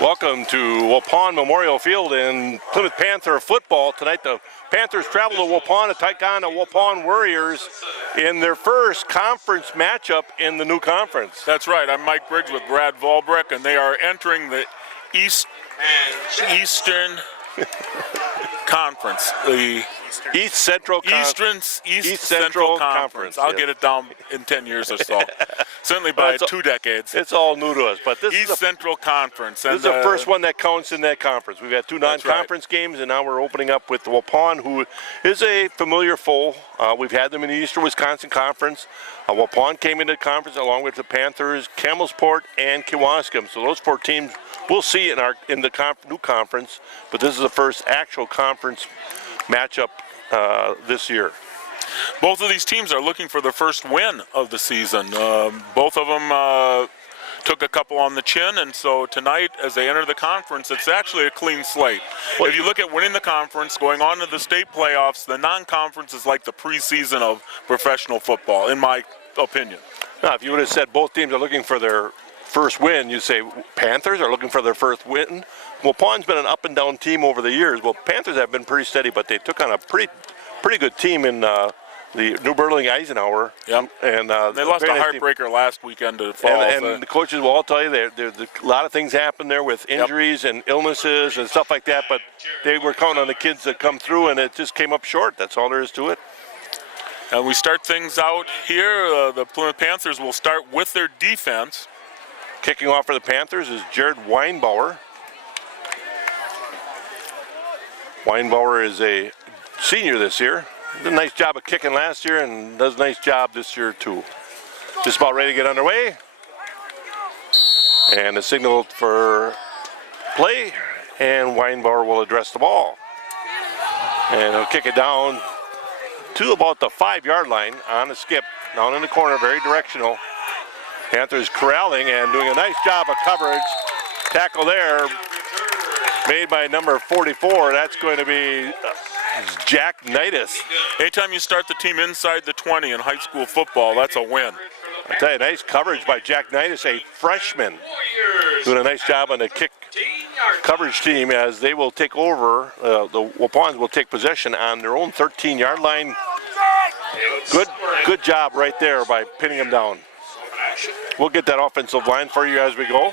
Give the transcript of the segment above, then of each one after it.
Welcome to Waupun Memorial Field in Plymouth Panther football. Tonight the Panthers travel to Waupun to take on the Waupun Warriors in their first conference matchup in the new conference. That's right. I'm Mike Briggs with Brad Volbrick, and they are entering the Eastern Conference. The East Central Conference. I'll get it down in 10 years or so. Certainly by 2 decades. It's all new to us, but this East is Central Conference. This is the first one that counts in that conference. We've had 2 non-conference games, and now we're opening up with Waupun, who is a familiar foe. We've had them in the Eastern Wisconsin Conference. Waupun came into the conference along with the Panthers, Camelsport, and Kewaskum. So those 4 teams we'll see in the new conference, but this is the first actual conference matchup this year. Both of these teams are looking for their first win of the season. Both of them took a couple on the chin, and so tonight, as they enter the conference, it's actually a clean slate. If you look at winning the conference, going on to the state playoffs, the non-conference is like the preseason of professional football, in my opinion. Now, if you would have said both teams are looking for their first win, you'd say Panthers are looking for their first win. Waupun's been an up and down team over the years. Well, Panthers have been pretty steady, but they took on a pretty good team in the New Berling Eisenhower. Yep. And they lost a heartbreaker last weekend to Falls. And the coaches will all tell you there's a lot of things happen there with injuries and illnesses and stuff like that, but they were counting on the kids to come through, and it just came up short. That's all there is to it. And we start things out here. The Plymouth Panthers will start with their defense. Kicking off for the Panthers is Jared Weinbauer. Weinbauer is a senior this year. Did a nice job of kicking last year and does a nice job this year too. Just about ready to get underway. And a signal for play, and Weinbauer will address the ball. And he'll kick it down to about the 5-yard line on a skip. Down in the corner, very directional. Panthers corralling and doing a nice job of coverage. Tackle there made by number 44. That's going to be Jack Knightis. Anytime you start the team inside the 20 in high school football, that's a win. I tell you, nice coverage by Jack Knightis, a freshman. Doing a nice job on the kick coverage team as they will take over. The Waupuns will take possession on their own 13-yard line. Good job right there by pinning them down. We'll get that offensive line for you as we go.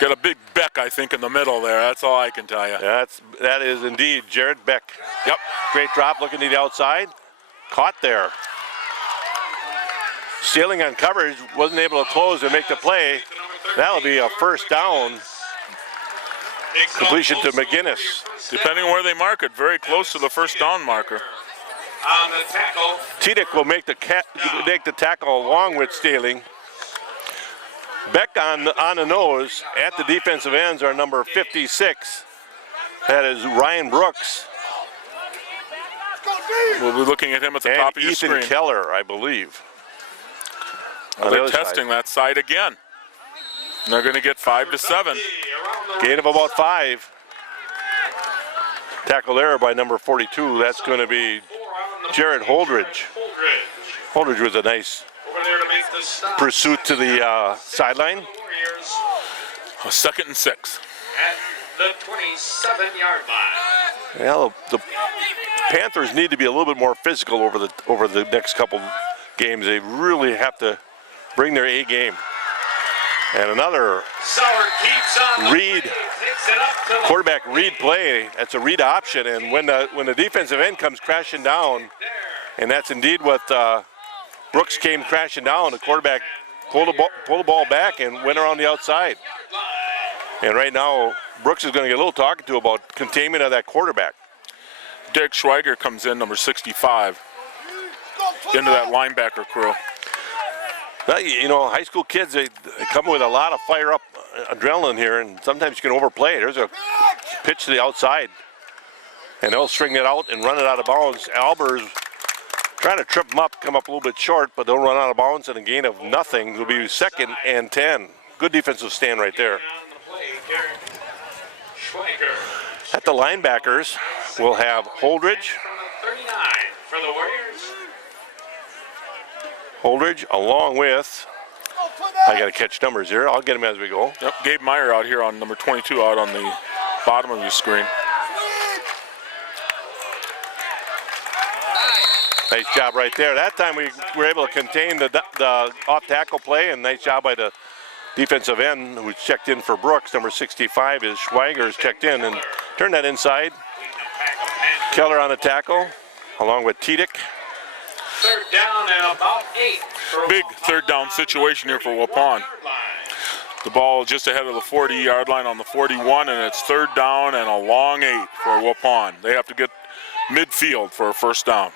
Got a big Beck, I think, in the middle there. That's all I can tell you. That is indeed Jared Beck. Yep, great drop looking to the outside. Caught there. Stealing on coverage, wasn't able to close and make the play. That'll be a first down. Completion to McGinnis. Depending on where they mark it, very close to the first down marker. On the tackle, Tidick will make the tackle along with Staling. Beck on the nose at the defensive ends are number 56. That is Ryan Brooks. We'll be looking at him at the top of your Ethan screen. Keller, I believe. They're testing that side again. And they're going to get 5 to 7. Gain of about 5. Tackle there by number 42. That's going to be Jared Holdridge. Holdridge was a nice pursuit to the sideline. A 2nd and 6. At the 27-yard line. Well, the Panthers need to be a little bit more physical over the next couple games. They really have to bring their A game. And another read, quarterback read play. That's a read option, and when the defensive end comes crashing down, and that's indeed what Brooks came crashing down. The quarterback pulled the ball back and went around the outside. And right now, Brooks is going to get a little talking to about containment of that quarterback. Derek Schweiger comes in, number 65, into that linebacker crew. You know, high school kids, they come with a lot of fire-up adrenaline here, and sometimes you can overplay. There's a pitch to the outside, and they'll string it out and run it out of bounds. Albers trying to trip them up, come up a little bit short, but they'll run out of bounds, and a gain of nothing. It'll be 2nd and 10. Good defensive stand right there. At the linebackers, we'll have Holdridge. 39 for the Warriors. Holdridge along with I got to catch numbers here. I'll get them as we go. Yep, Gabe Meyer out here on number 22 out on the bottom of your screen. Nice job right there. That time we were able to contain the off-tackle play, and nice job by the defensive end who checked in for Brooks. Number 65 is Schweiger is checked in and turned that inside. Keller on the tackle, along with Tiedick. Third down and about 8. Big third down situation here for Waupun. The ball just ahead of the 40-yard line on the 41, and it's third down and a long 8 for Waupun. They have to get midfield for a first down.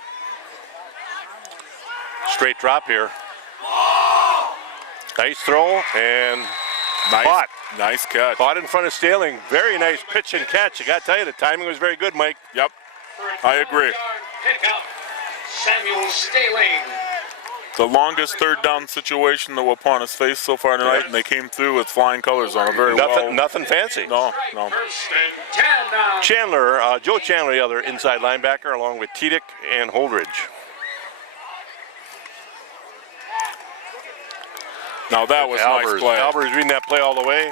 Straight drop here. Nice throw and caught. Nice catch. Caught in front of Staling. Very nice pitch and catch. I got to tell you, the timing was very good, Mike. Yep, I agree. Pickup, Samuel Staling. The longest third down situation that Waupun has faced so far tonight, and they came through with flying colors on a very Nothing fancy. No. First and 10 down. Chandler, Joe Chandler, the other inside linebacker, along with Tiedick and Holdridge. Now that was Albers. nice play. Albers reading that play all the way.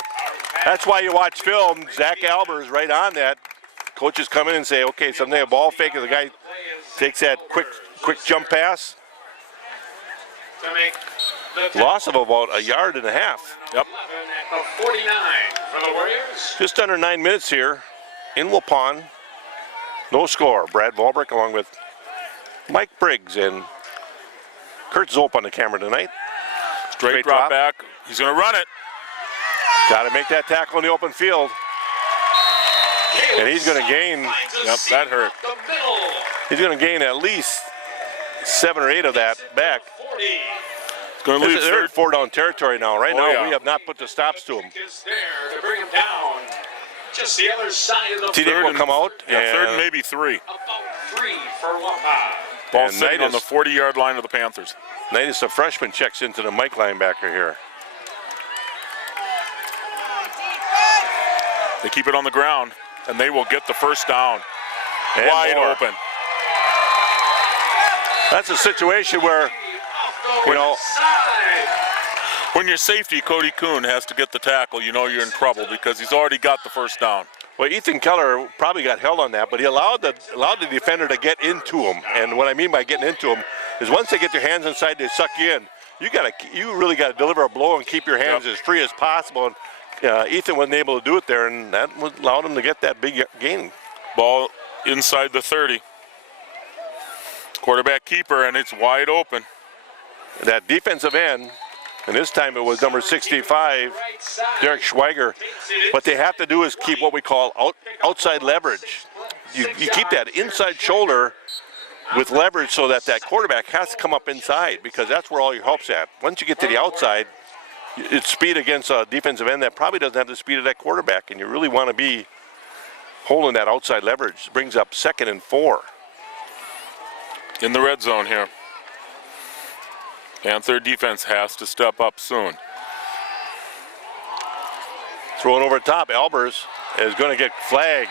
That's why you watch film. Zach Albers right on that. Coaches come in and say, okay, someday a ball fake, and the guy takes that quick jump pass. To make the Loss of about 1.5 yards. Yep. 11 at the 49 for the Warriors. Just under 9 minutes here in Waupun. No score. Brad Volbrick along with Mike Briggs and Kurt Zolp on the camera tonight. Straight drop back. He's going to run it. Got to make that tackle in the open field. And he's going to gain. Yep, that hurt. The middle. He's going to gain at least 7 or 8 of that back. 40 He's going to leave They're in third. 4-down territory now. Right now, yeah. we have not put the stops to him. is there to bring him down. Just the other side of the Tiedick field. will come out. Yeah, third and and maybe 3. About 3 for Waupun. Ball And sitting on the Knightis. 40-yard line of the Panthers. Knightis, the freshman, checks into the Mike linebacker here. They keep it on the ground, and they will get the first down. And Wide more. open. That's a situation where, you know, When your safety, Cody Kuhn, has to get the tackle, you know you're in trouble because he's already got the first down. well, Ethan Keller probably got held on that, but he allowed the defender to get into him. And what I mean by getting into him is once they get their hands inside, they suck you in. You really got to deliver a blow and keep your hands as free as possible. And Ethan wasn't able to do it there, and that allowed him to get that big gain. Ball inside the 30. Quarterback keeper, and it's wide open. That defensive end, and this time it was number 65, Derek Schweiger. What they have to do is keep what we call outside leverage. You keep that inside shoulder with leverage so that quarterback has to come up inside, because that's where all your help's at. Once you get to the outside, it's speed against a defensive end that probably doesn't have the speed of that quarterback, and you really want to be holding that outside leverage. Brings up 2nd and 4. In the red zone here. Panther defense has to step up soon. Throwing over the top, Albers is going to get flagged.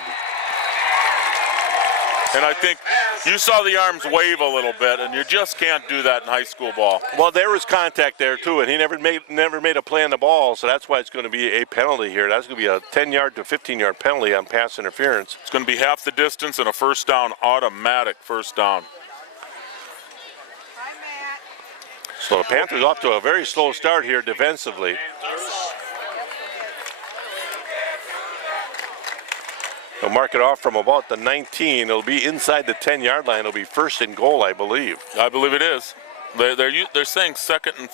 And I think you saw the arms wave a little bit, and you just can't do that in high school ball. Well, there was contact there too, and he never made a play on the ball, so that's why it's going to be a penalty here. That's going to be a 10-yard to 15-yard penalty on pass interference. It's going to be half the distance and a first down, automatic first down. So the Panthers off to a very slow start here defensively. They'll mark it off from about the 19. It'll be inside the 10-yard line. It'll be 1st and goal, I believe. I believe it is. They're saying 2nd and.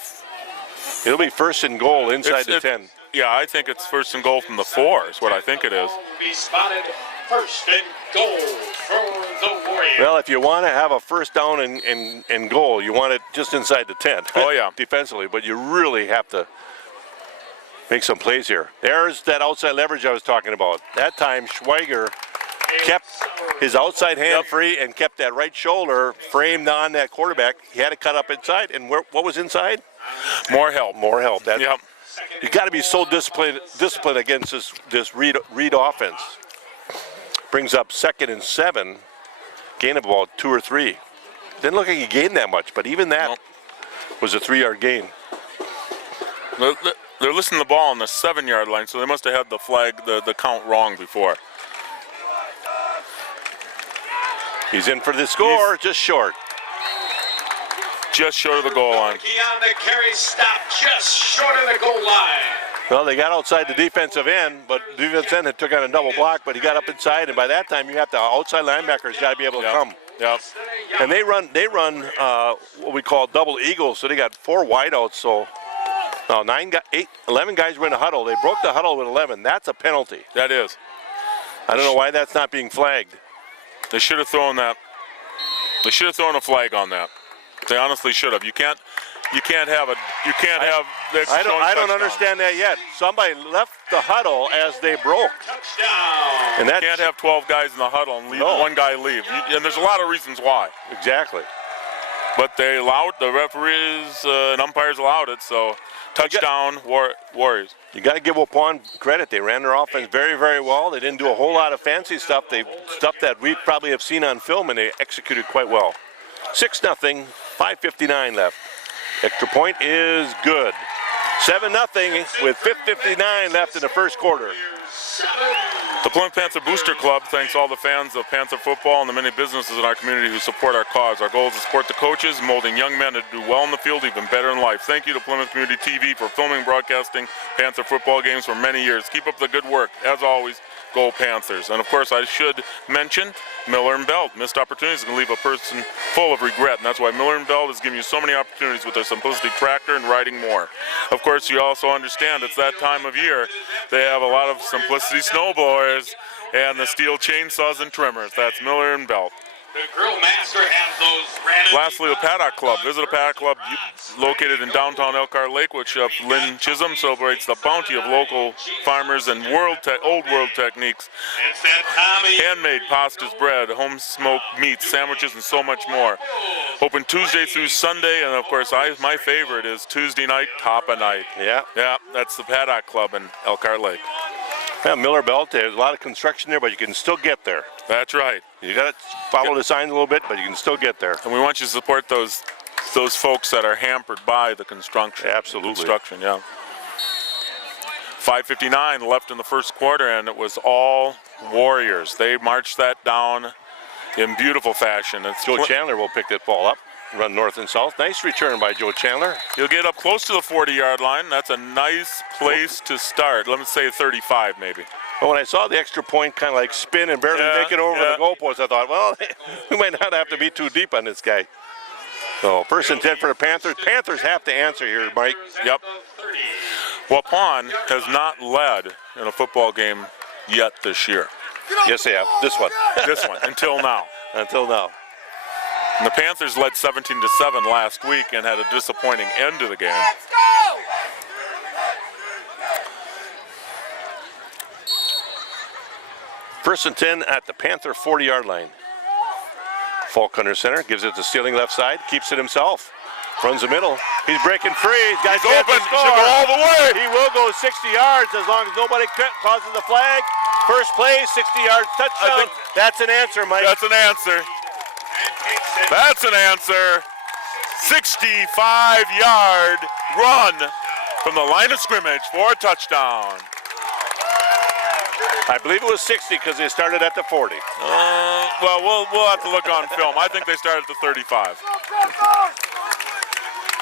It'll be 1st and goal inside the 10. Yeah, I think it's 1st and goal from the 4 is what I think it is. Be spotted 1st and goal for the Warriors. Well, if you want to have a first down and goal, you want it just inside the 10. Oh, yeah. Defensively, but you really have to make some plays here. There's that outside leverage I was talking about. That time, Schweiger kept his outside hand free and kept that right shoulder framed on that quarterback. He had to cut up inside, and what was inside? More help. More help. That, Yep. You got to be so disciplined against this read offense. Brings up 2nd and 7, gain of about 2 or 3. Didn't look like he gained that much, but even that was a 3-yard gain. They're listing the ball on the 7-yard line, so they must have had the flag, the count wrong before. He's in for the score, just short. Just short of the goal line. On the carry stop, just short of the goal line. Well, they got outside the defensive end, but the defensive end had took on a double block, but he got up inside, and by that time you have the outside linebackers got to be able to come. Yep. And they run what we call double eagles, so they got 4 wideouts. So now 11 guys were in a huddle. They broke the huddle with 11. That's a penalty. That is. I don't know why that's not being flagged. They should have thrown that. They should have thrown a flag on that. They honestly should have. You can't have the I don't touchdown. understand that yet. Somebody left the huddle as they broke. Touchdown. And that You can't have 12 guys in the huddle and leave one guy leave. And there's a lot of reasons why. Exactly. But they allowed, the referees and umpires allowed it, so touchdown, Warriors. You got to give Waupun credit. They ran their offense very, very well. They didn't do a whole lot of fancy stuff. Stuff that we probably have seen on film, and they executed quite well. 6-0, 5:59 left. Extra point is good. 7-0 with 5:59 left in the first quarter. The Plymouth Panther Booster Club thanks all the fans of Panther football and the many businesses in our community who support our cause. Our goal is to support the coaches, molding young men to do well in the field, even better in life. Thank you to Plymouth Community TV for filming and broadcasting Panther football games for many years. Keep up the good work. As always, go Panthers. And of course, I should mention Miller & Belt. Missed opportunities can leave a person full of regret, and that's why Miller & Belt is giving you so many opportunities with their Simplicity tractor and riding more. Of course, you also understand it's that time of year. They have a lot of Simplicity snowblowers and the steel chainsaws and trimmers. That's Miller & Belt. The Grill Master has those random. Lastly, the Paddock Club. Visit a Paddock Club located in downtown Elkhart Lake, which Lynn Chisholm celebrates the bounty of local farmers and old world techniques. It's that Tommy. Handmade pastas, bread, home smoked meats, sandwiches, and so much more. Open Tuesday through Sunday, and of course, my favorite is Tuesday night, Papa night. Yeah. Yeah, that's the Paddock Club in Elkhart Lake. Yeah, Miller Belt, there's a lot of construction there, but you can still get there. That's right. You got to follow the signs a little bit, but you can still get there. And we want you to support those folks that are hampered by the construction. Absolutely. Construction, yeah. 5:59 left in the first quarter, and it was all Warriors. They marched that down in beautiful fashion. It's Joe Chandler will pick that ball up, run north and south. Nice return by Joe Chandler. He'll get up close to the 40-yard line. That's a nice place to start. Let me say 35 maybe. But when I saw the extra point kind of like spin and barely make it over the goalpost, I thought, well, we might not have to be too deep on this guy. So 1st and 10 for the Panthers. Panthers have to answer here, Mike. Yep. Waupun has not led in a football game yet this year. Yes, they have. This one. This one, until now. Until now. And the Panthers led 17-7 last week and had a disappointing end to the game. Let's go! 1st and 10 at the Panther 40-yard line. Falk under center, gives it to Stealing left side, keeps it himself. Runs the middle. He's breaking free. He's got He's open. He should go all the way. He will go 60 yards as long as nobody causes the flag. First play, 60-yard touchdown. That's an answer, Mike. That's an answer. That's an answer. 65-yard run from the line of scrimmage for a touchdown. I believe it was 60 because they started at the 40. Well, we'll have to look on film. I think they started at the 35.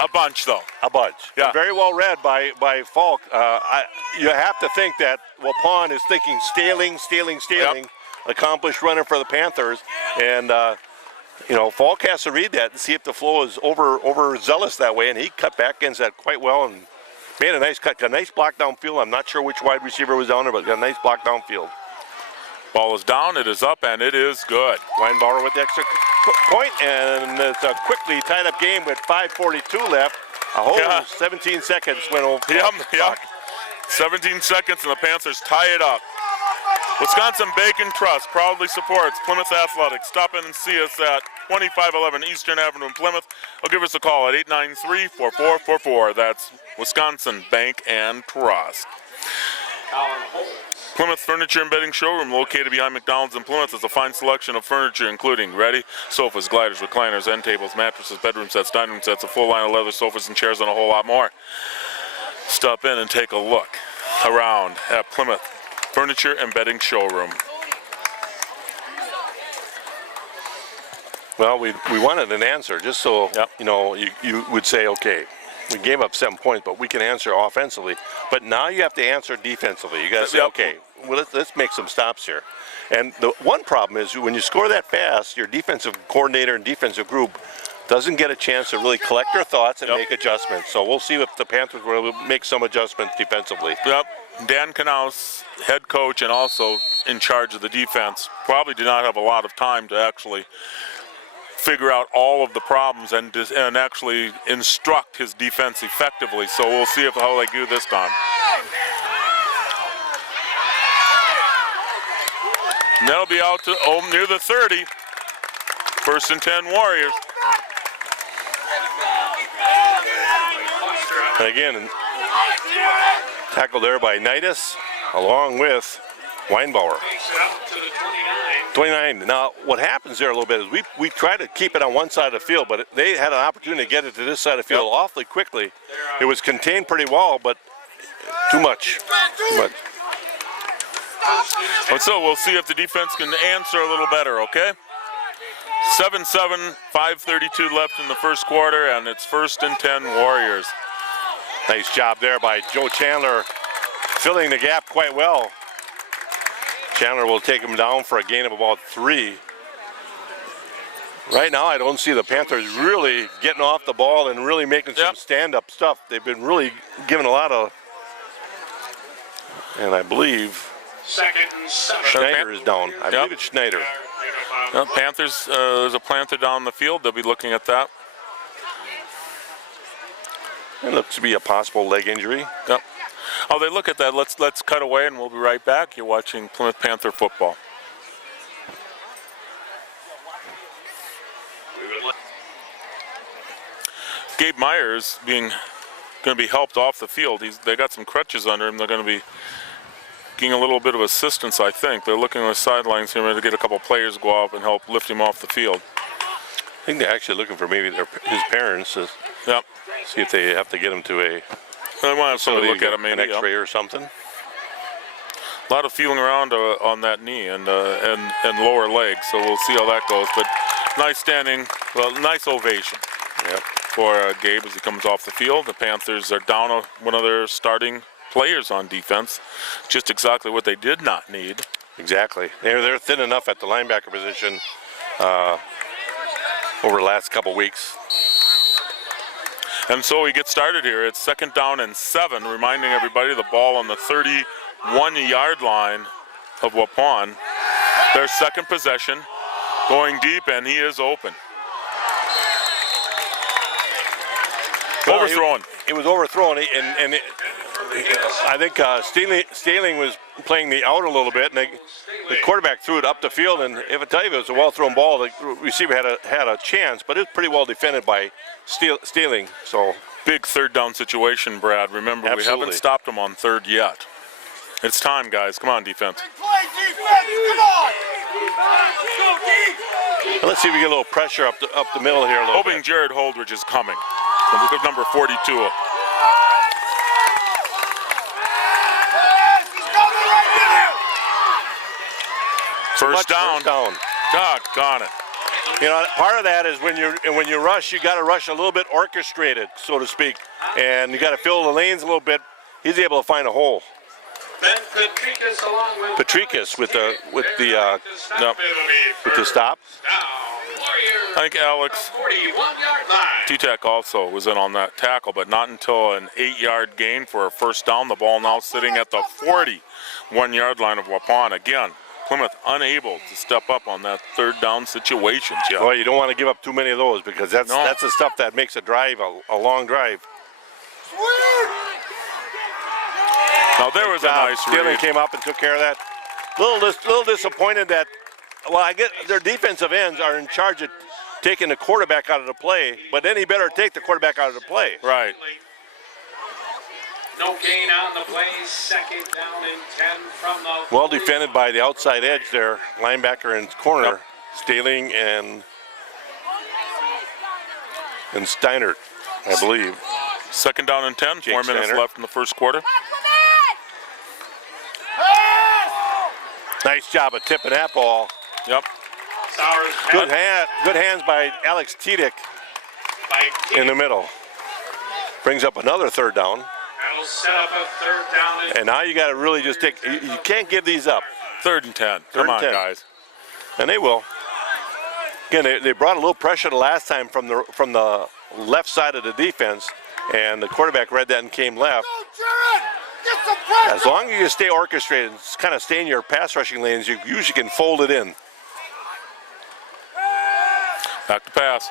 A bunch, though. A bunch. Yeah. Very well read by Falk. You have to think that Waupun is thinking stealing. Yep. Accomplished runner for the Panthers. And, Falk has to read that and see if the flow is overzealous that way. And he cut back against that quite well and made a nice cut. Got a nice block downfield. I'm not sure which wide receiver was down there, but got a nice block downfield. Ball is down, it is up, and it is good. Weinbauer with the extra point, and it's a quickly tied up game with 5:42 left. A whole 17 seconds went over. Yep. 17 seconds, and the Panthers tie it up. Wisconsin Bacon Trust proudly supports Plymouth Athletics. Stop in and see us at 2511 Eastern Avenue in Plymouth. Or give us a call at 893-4444. That's Wisconsin Bank and Trust. Plymouth Furniture and Bedding Showroom, located behind McDonald's in Plymouth, has a fine selection of furniture, including sofas, gliders, recliners, end tables, mattresses, bedroom sets, dining room sets, a full line of leather sofas and chairs, and a whole lot more. stop in and take a look around at Plymouth Furniture and Bedding Showroom. Well, we wanted an answer just so, Yep. you know, you would say, okay, we gave up 7 points, but we can answer offensively. But now you have to answer defensively. You got to say, Yep. okay, well, let's make some stops here. And the one problem is when you score that fast, your defensive coordinator and defensive group doesn't get a chance to really collect their thoughts and Yep. make adjustments. So we'll see if the Panthers will able to make some adjustments defensively. Yep, Dan Knaus, head coach and also in charge of the defense, probably did not have a lot of time to actually figure out all of the problems and actually instruct his defense effectively. So we'll see how they do this time. And that'll be out to near the 30. 1st and 10 Warriors. And again, tackled there by Nidus along with Weinbauer. Takes it out to the 29. 29. Now, what happens there a little bit is we try to keep it on one side of the field, but they had an opportunity to get it to this side of the field awfully quickly. It was contained pretty well, but too much. And so we'll see if the defense can answer a little better, okay? 7-7, 5:32 left in the first quarter, and it's 1st and 10 Warriors. Nice job there by Joe Chandler, filling the gap quite well. Chandler will take him down for a gain of about 3. Right now, I don't see the Panthers really getting off the ball and really making some stand-up stuff. They've been really giving a lot of, and I believe 2nd and 7. Schneider is down. I believe it's Schneider. Well, Panthers, there's a Panther down the field. They'll be looking at that. It looks to be a possible leg injury. Yep. Oh, they look at that. Let's cut away, and we'll be right back. You're watching Plymouth Panther football. Gabe Myers going to be helped off the field. They got some crutches under him. They're going to be getting a little bit of assistance, I think. They're looking on the sidelines here to get a couple players to go up and help lift him off the field. I think they're actually looking for maybe his parents to Yep. see if they have to get him to They want to have somebody look at him, maybe. an X-ray or something. A lot of feeling around on that knee and lower leg, so we'll see how that goes. But nice standing, well, nice ovation for Gabe as he comes off the field. The Panthers are down one of their starting players on defense, just exactly what they did not need. Exactly. They're thin enough at the linebacker position over the last couple weeks. And so we get started here. It's 2nd down and 7, reminding everybody the ball on the 31-yard line of Waupun. Their second possession, going deep, and he is open. Well, Overthrown. It was overthrown, and I think Staling was playing the out a little bit, and the quarterback threw it up the field. And if I tell you, it was a well-thrown ball. The receiver had a chance, but it was pretty well defended by Staling. So Big 3rd down situation, Brad. Remember, we Absolutely. haven't stopped them on 3rd yet. It's time, guys. Come on, defense. let's see if we get a little pressure up the middle here a little Hoping bit. Jared Holdridge is coming. Look at number 42. First down. Doggone it. You know, part of that is when you rush, you got to rush a little bit orchestrated, so to speak, and you got to fill the lanes a little bit. He's able to find a hole. Ben Petrikis along with Petrikis with the stop. I think Alex 41-yard line. T-Tech also was in on that tackle, but not until an 8-yard gain for a first down. The ball now sitting at the 41-yard line of Waupun. Again, Plymouth unable to step up on that 3rd down situation, Jeff. Well, you don't want to give up too many of those because that's the stuff that makes a drive a long drive. Now there was a nice Staling read. came up and took care of that. Little disappointed that. Well, I get their defensive ends are in charge of taking the quarterback out of the play, but then he better take the quarterback out of the play. Right. No gain on the play. 2nd down and 10 from the. Well defended by the outside edge there, linebacker and corner, Staling and Steinert, I believe. Second down and 10. Jake 4 minutes Steiner. left in the first quarter. Nice job of tipping that ball. Yep. Sauer Good hands by Alex Tiedick by in the middle. Brings up another third down. That'll set up a third down. And now you got to really just take. You can't give these up, 3rd and 10. Third Come and on, 10. guys. and they will. Again, they brought a little pressure the last time from the left side of the defense, and the quarterback read that and came left. As long as you stay orchestrated and kind of stay in your pass rushing lanes, you usually can fold it in. Back to pass.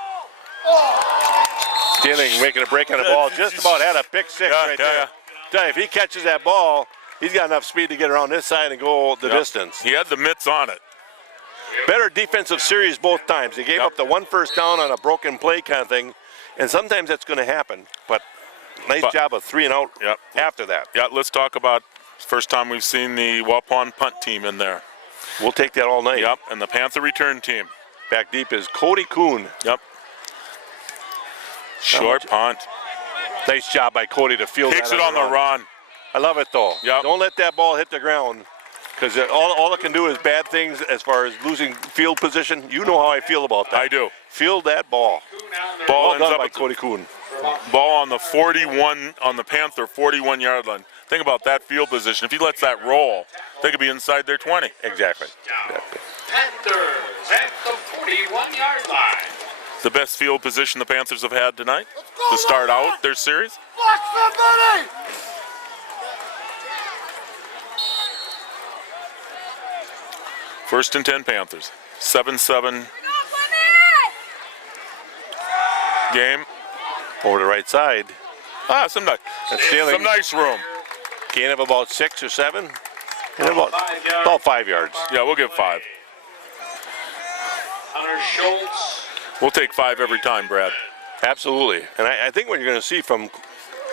Stealing, making a break on the ball, just about had a pick six right there. Tell you, if he catches that ball, he's got enough speed to get around this side and go the distance. He had the mitts on it. Better defensive series both times. They gave up the one first down on a broken play kind of thing, and sometimes that's going to happen. But nice job of 3 and out after that. Yeah, let's talk about first time we've seen the Waupun punt team in there. We'll take that all night. Yep, and the Panther return team. Back deep is Cody Kuhn. Yep. Short punt. Nice job by Cody to field Takes that it on the run. I love it though. Yep. Don't let that ball hit the ground, because all it can do is bad things as far as losing field position. You know how I feel about that. I do. Field that ball. Ball Well ends done up by at Cody Kuhn. ball on the 41 on the Panther 41-yard line. Think about that field position. If he lets that roll, they could be inside their 20. Exactly. Panthers at the 41-yard line. The best field position the Panthers have had tonight to start out their series. Block somebody! First and 10 Panthers. 7-7 game. Over the right side. Some nice, That's stealing. some nice room. Gain of about 6 or 7. And about 5 yards. Yeah, we'll give 5. Hunter Schultz. We'll take 5 every time, Brad. Absolutely. And I think what you're going to see from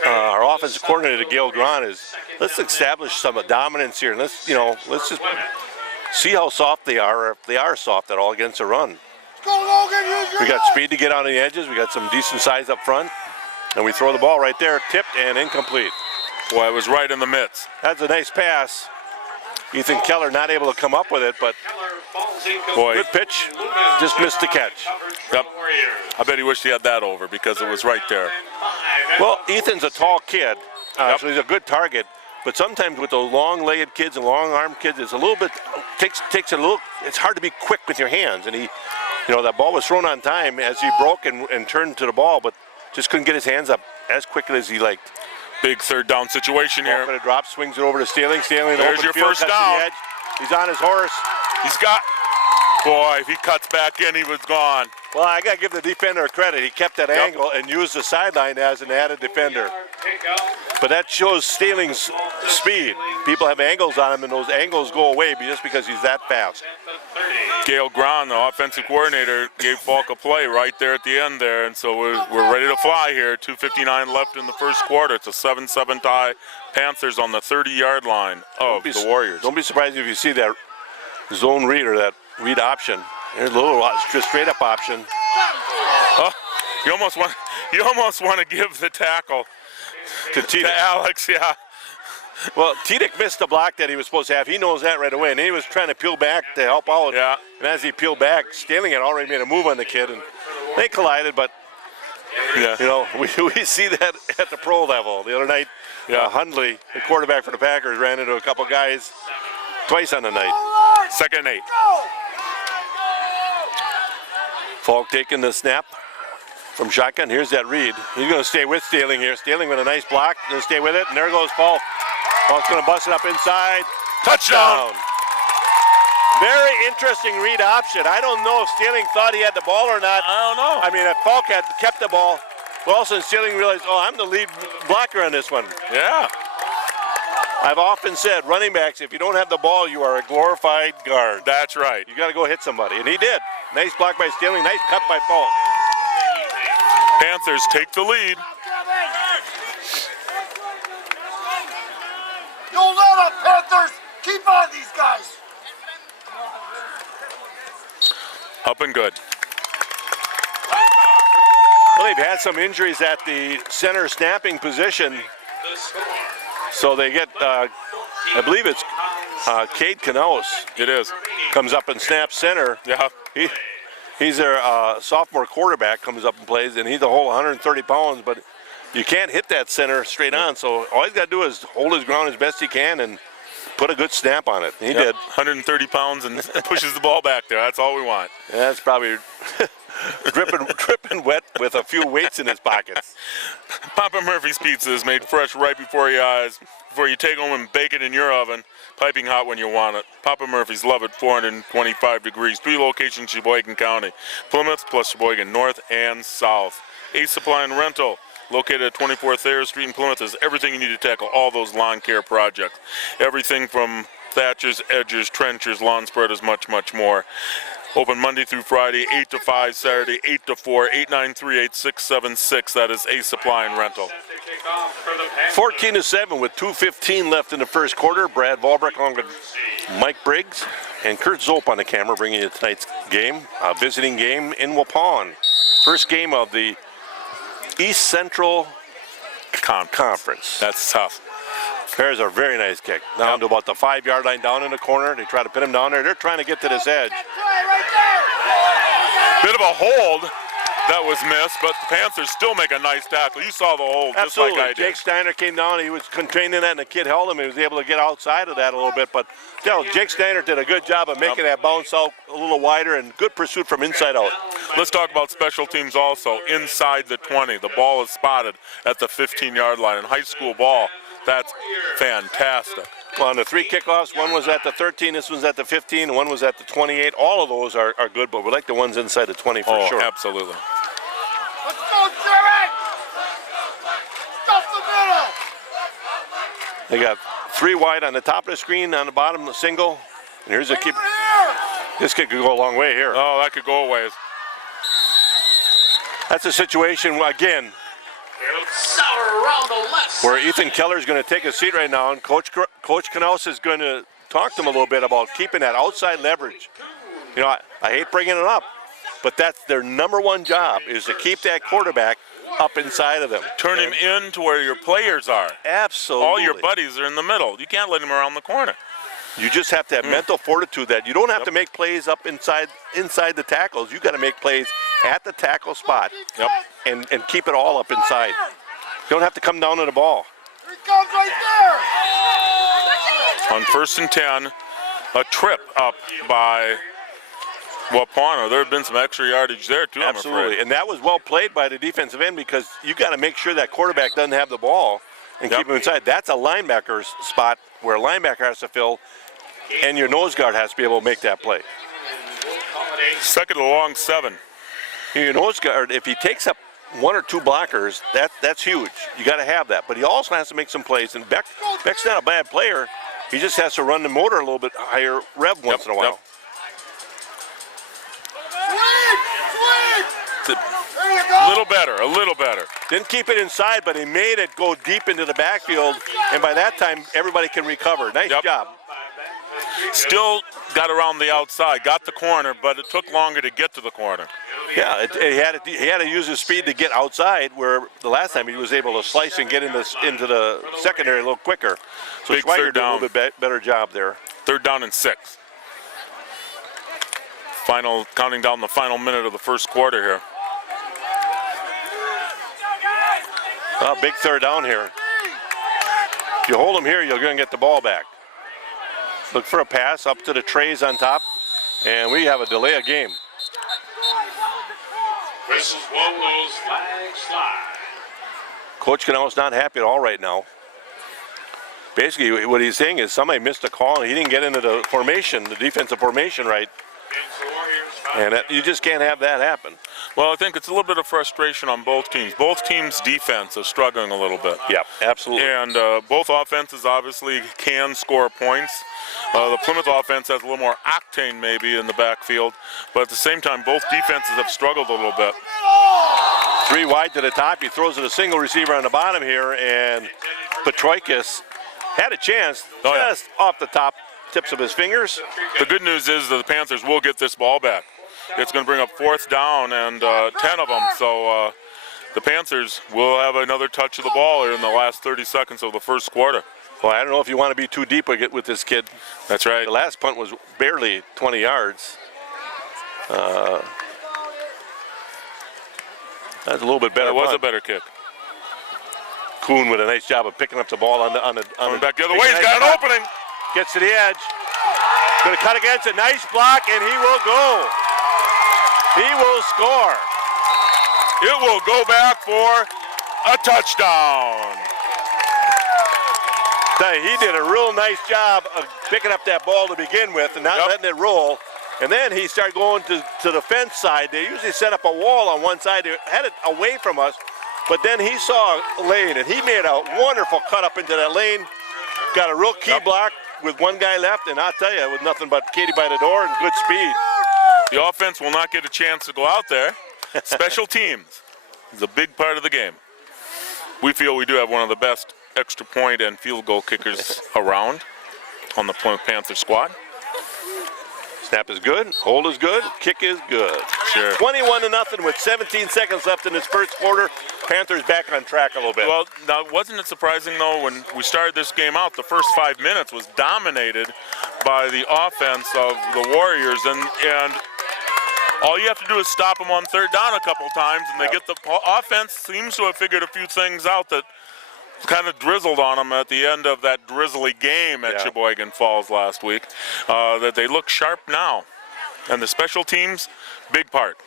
our offensive coordinator, Gail Grant, is let's establish some dominance here. Let's just see how soft they are, or if they are soft at all against the run. Go Logan, use your We got leg. speed to get on the edges. We got some decent size up front. And we throw the ball right there, tipped and incomplete. Boy, it was right in the midst. That's a nice pass. Ethan Keller not able to come up with it, but Keller falls incomplete. Boy. good pitch. Just missed the catch. Coverage for Yep. the Warriors. I bet he wished he had that over because it was right there. Well, Ethan's a tall kid, so he's a good target. But sometimes with those long-legged kids and long-armed kids, it's a little bit takes a little. It's hard to be quick with your hands, and that ball was thrown on time as he broke and turned to the ball, but just couldn't get his hands up as quickly as he liked. Big third down situation Ball here. for the drop, swings it over to Stealing. Stealing, There's open your field, first cuts to down. the edge. He's on his horse. He's got, boy, if he cuts back in, he was gone. Well, I got to give the defender credit. He kept that angle and used the sideline as an added defender. But that shows Stealing's speed. People have angles on him, and those angles go away just because he's that fast. Gail Grahn, the offensive coordinator, gave Falk a play right there at the end there, and so we're ready to fly here. 2:59 left in the first quarter. It's a 7-7 tie. Panthers on the 30-yard line of the Warriors. Don't be surprised if you see that zone read or that read option. There's a little just straight up option. Oh, you almost want to give the tackle To to Alex, yeah. Well, Tiedick missed the block that he was supposed to have. He knows that right away, and he was trying to peel back to help out. Yeah. And as he peeled back, Stealing had already made a move on the kid, and they collided. But Yeah. we see that at the pro level. The other night, Hundley, the quarterback for the Packers, ran into a couple guys twice on the night. Second and 8. Falk taking the snap from shotgun. Here's that read. He's going to stay with Stealing here. Stealing with a nice block. Going to stay with it, and there goes Falk. Falk's going to bust it up inside. Touchdown. Very interesting read option. I don't know if Stealing thought he had the ball or not. I don't know. I mean, if Falk had kept the ball, but also Stealing realized, I'm the lead blocker on this one. Yeah. I've often said, running backs, if you don't have the ball, you are a glorified guard. That's right. You got to go hit somebody, and he did. Nice block by Stealing. Nice cut by Falk. Panthers take the lead. Don't let up, Panthers! Keep on these guys! Up and good. Well, they've had some injuries at the center snapping position. The score. So they get, I believe it's Cade Knaus It is. comes up and snaps center. Yeah. He's their sophomore quarterback, comes up and plays, and he's a whole 130 pounds, but you can't hit that center straight on, so all he's got to do is hold his ground as best he can and put a good snap on it. He Yep. did. 130 pounds and pushes the ball back there. That's all we want. Yeah, that's probably dripping wet with a few weights in his pockets. Papa Murphy's Pizza is made fresh right before your eyes, before you take home and bake it in your oven, piping hot when you want it. Papa Murphy's, love it, 425 degrees. 3 locations, Sheboygan County. Plymouth plus Sheboygan North and South. Ace Supply and Rental, located at 24 Thayer Street in Plymouth, is everything you need to tackle all those lawn care projects. Everything from thatchers, edgers, trenchers, lawn spreaders, much, much more. Open Monday through Friday, 8 to 5, Saturday, 8 to 4, 893-8676. That is Ace Supply and Rental. 14-7 with 2:15 left in the first quarter. Brad Volbrick along with Mike Briggs and Kurt Zope on the camera bringing you tonight's game, a visiting game in Waupun. First game of the East Central Conference. That's tough. There's a very nice kick. Down to about the 5-yard line, down in the corner. They try to pin him down there. They're trying to get to this edge. Bit of a hold that was missed, but the Panthers still make a nice tackle. You saw the hold just Absolutely. like I did. Jake Steiner came down. He was containing that, and the kid held him. He was able to get outside of that a little bit. But still, Jake Steiner did a good job of making that bounce out a little wider, and good pursuit from inside out. Let's talk about special teams also. Inside the 20, the ball is spotted at the 15-yard line. In high school ball, that's fantastic. Well, on the 3 kickoffs, one was at the 13, this one's at the 15, and one was at the 28. All of those are good, but we like the ones inside the 20 for sure. Absolutely. Let's go, Jared! Stuff the middle! They got 3 wide on the top of the screen, on the bottom, the single. And here's a keep. Over here! This kid could go a long way here. Oh, that could go a ways. That's a situation, again, Sauer around the left where Ethan Keller is going to take a seat right now, and Coach Knaus is going to talk to him a little bit about keeping that outside leverage. You know, I hate bringing it up, but that's their number one job, is to keep that quarterback up inside of them. Turn him in to where your players are. Absolutely. All your buddies are in the middle. You can't let him around the corner. You just have to have mental fortitude that you don't have to make plays up inside the tackles. You got to make plays at the tackle spot. Yep. And keep it all up inside. You don't have to come down to the ball. Here he comes right there! On 1st and 10, a trip up by Waupun. There have been some extra yardage there too, I'm Absolutely. afraid. And that was well played by the defensive end, because you got to make sure that quarterback doesn't have the ball and keep him inside. That's a linebacker's spot where a linebacker has to fill, and your nose guard has to be able to make that play. Second and long 7. Your nose guard, if he takes up 1 or 2 blockers, that's huge. You got to have that. But he also has to make some plays. And Beck's not a bad player. He just has to run the motor a little bit higher rev once in a while. Sweep! Yep. There you A go! little better. Didn't keep it inside, but he made it go deep into the backfield. And by that time, everybody can recover. Nice job. Still got around the outside, got the corner, but it took longer to get to the corner. Yeah, he had to use his speed to get outside, where the last time he was able to slice and get into the secondary a little quicker. So Big Schweiger third did a down. little bit better job there. 3rd down and 6. Counting down the final minute of the first quarter here. Big 3rd down here. If you hold him here, you're going to get the ball back. Look for a pass up to the trays on top, and we have a delay of game. Whistles blow, those flags fly. Coach Knaus not happy at all right now. Basically, what he's saying is somebody missed a call, and he didn't get into the formation, the defensive formation right, and you just can't have that happen. Well, I think it's a little bit of frustration on both teams. Both teams' defense is struggling a little bit. Yeah, absolutely. And both offenses obviously can score points. The Plymouth offense has a little more octane maybe in the backfield, but at the same time, both defenses have struggled a little bit. 3 wide to the top. He throws it a single receiver on the bottom here, and Petroikis had a chance just off the top tips of his fingers. The good news is that the Panthers will get this ball back. It's going to bring up 4th down and 10 of them, so the Panthers will have another touch of the ball here in the last 30 seconds of the first quarter. Well, I don't know if you want to be too deep with this kid. That's right. The last punt was barely 20 yards. That's a little bit better. That was punt. a better kick. Kuhn with a nice job of picking up the ball on the Coming back the other way. He's got an opening. Gets to the edge. Going to cut against a nice block, and he will go. He will score. It will go back for a touchdown. He did a real nice job of picking up that ball to begin with and not letting it roll. And then he started going to the fence side. They usually set up a wall on one side. They had it away from us. But then he saw a lane, and he made a wonderful cut up into that lane. Got a real key block with one guy left, and I'll tell you, with nothing but Katie by the door and good speed. The offense will not get a chance to go out there. Special teams is a big part of the game. We feel we do have one of the best extra point and field goal kickers around on the Plymouth Panther squad. Snap is good, hold is good, kick is good. Sure. 21-0 with 17 seconds left in this first quarter. Panthers back on track a little bit. Well, now, wasn't it surprising, though, when we started this game out, the first 5 minutes was dominated by the offense of the Warriors, and all you have to do is stop them on third down a couple times, and they get the offense seems to have figured a few things out that kind of drizzled on them at the end of that drizzly game at Sheboygan Falls last week, that they look sharp now. And the special teams, big part.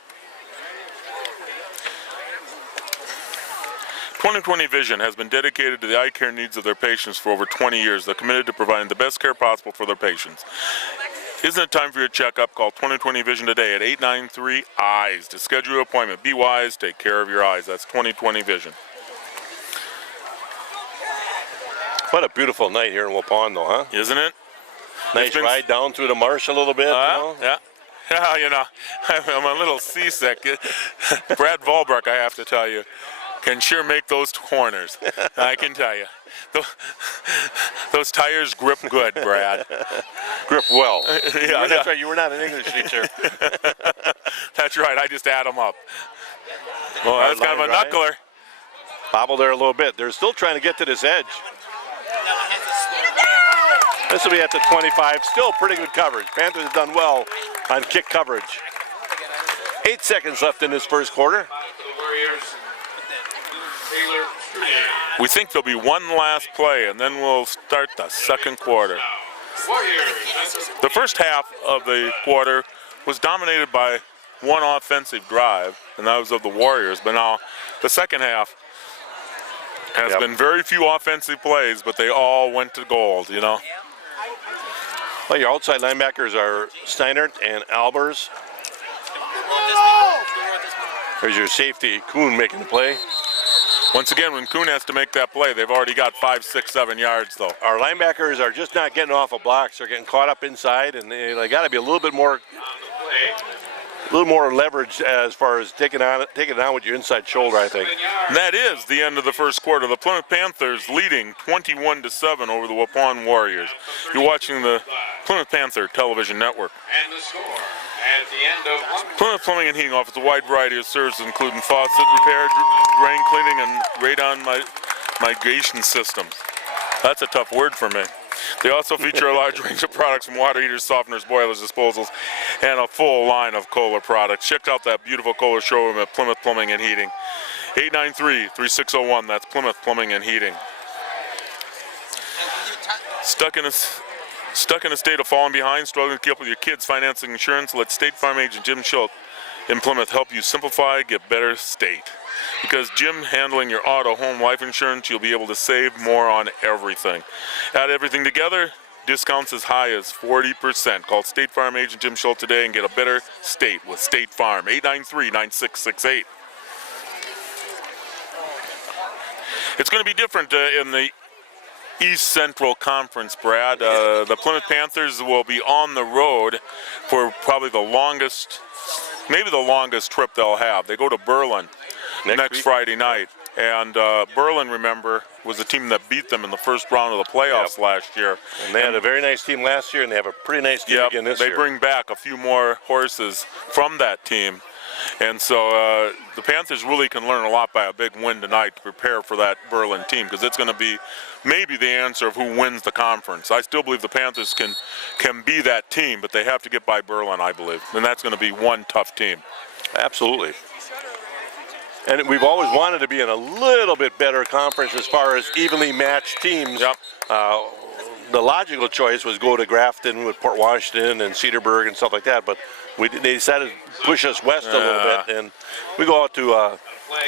20/20 Vision has been dedicated to the eye care needs of their patients for over 20 years. They're committed to providing the best care possible for their patients. Isn't it time for your checkup? Call 20/20 Vision today at 893-EYES to schedule your appointment. Be wise, take care of your eyes. That's 20/20 Vision. What a beautiful night here in Waupun, though, huh? Isn't it? Nice ride down through the marsh a little bit. Yeah. Yeah, you know, I'm a little seasick. Brad Volbruck, I have to tell you, can sure make those corners. I can tell you. Those tires grip good, Brad. Grip well. Yeah, That's right, you were not an English teacher. That's right, I just add them up. Well, that's kind of a knuckler. Bobble there a little bit. They're still trying to get to this edge. This will be at the 25. Still pretty good coverage. Panthers have done well on kick coverage. 8 seconds left in this first quarter. We think there'll be one last play, and then we'll start the second quarter. The first half of the quarter was dominated by one offensive drive, and that was of the Warriors. But now the second half has been very few offensive plays, but they all went to gold, you know. Well, your outside linebackers are Steinert and Albers. There's your safety, Kuhn, making the play. Once again, when Kuhn has to make that play, they've already got 5, 6, 7 yards, though. Our linebackers are just not getting off of blocks. They're getting caught up inside, and they got to be a little more leverage as far as taking it on with your inside shoulder, I think. And that is the end of the first quarter. The Plymouth Panthers leading 21-7 over the Waupun Warriors. You're watching the Plymouth Panther Television Network. And the score at the end of 1 Plymouth Plumbing and Heating offers a wide variety of services, including faucet repair, drain cleaning, and radon migration systems. That's a tough word for me. They also feature a large range of products from water heaters, softeners, boilers, disposals, and a full line of Kohler products. Check out that beautiful Kohler showroom at Plymouth Plumbing and Heating. 893-3601, that's Plymouth Plumbing and Heating. Stuck in a state of falling behind, struggling to keep up with your kids' financing insurance? Let State Farm agent Jim Schultz in Plymouth help you simplify, get better state. Because Jim handling your auto, home, life insurance, you'll be able to save more on everything. Add everything together, discounts as high as 40%. Call State Farm agent Jim Schultz today and get a better state with State Farm. 893-9668. It's going to be different in the East Central Conference, Brad. The Plymouth Panthers will be on the road for probably the longest, maybe the longest trip they'll have. They go to Berlin next Friday night. And Berlin, remember, was the team that beat them in the first round of the playoffs last year. And they had a very nice team last year, and they have a pretty nice team again this year. They bring back a few more horses from that team. And so the Panthers really can learn a lot by a big win tonight to prepare for that Berlin team, because it's going to be maybe the answer of who wins the conference. I still believe the Panthers can be that team, but they have to get by Berlin, I believe. And that's going to be one tough team. Absolutely. And we've always wanted to be in a little bit better conference as far as evenly matched teams. Yep. The logical choice was go to Grafton with Port Washington and Cedarburg and stuff like that, but they decided to push us west a little bit, and we go out to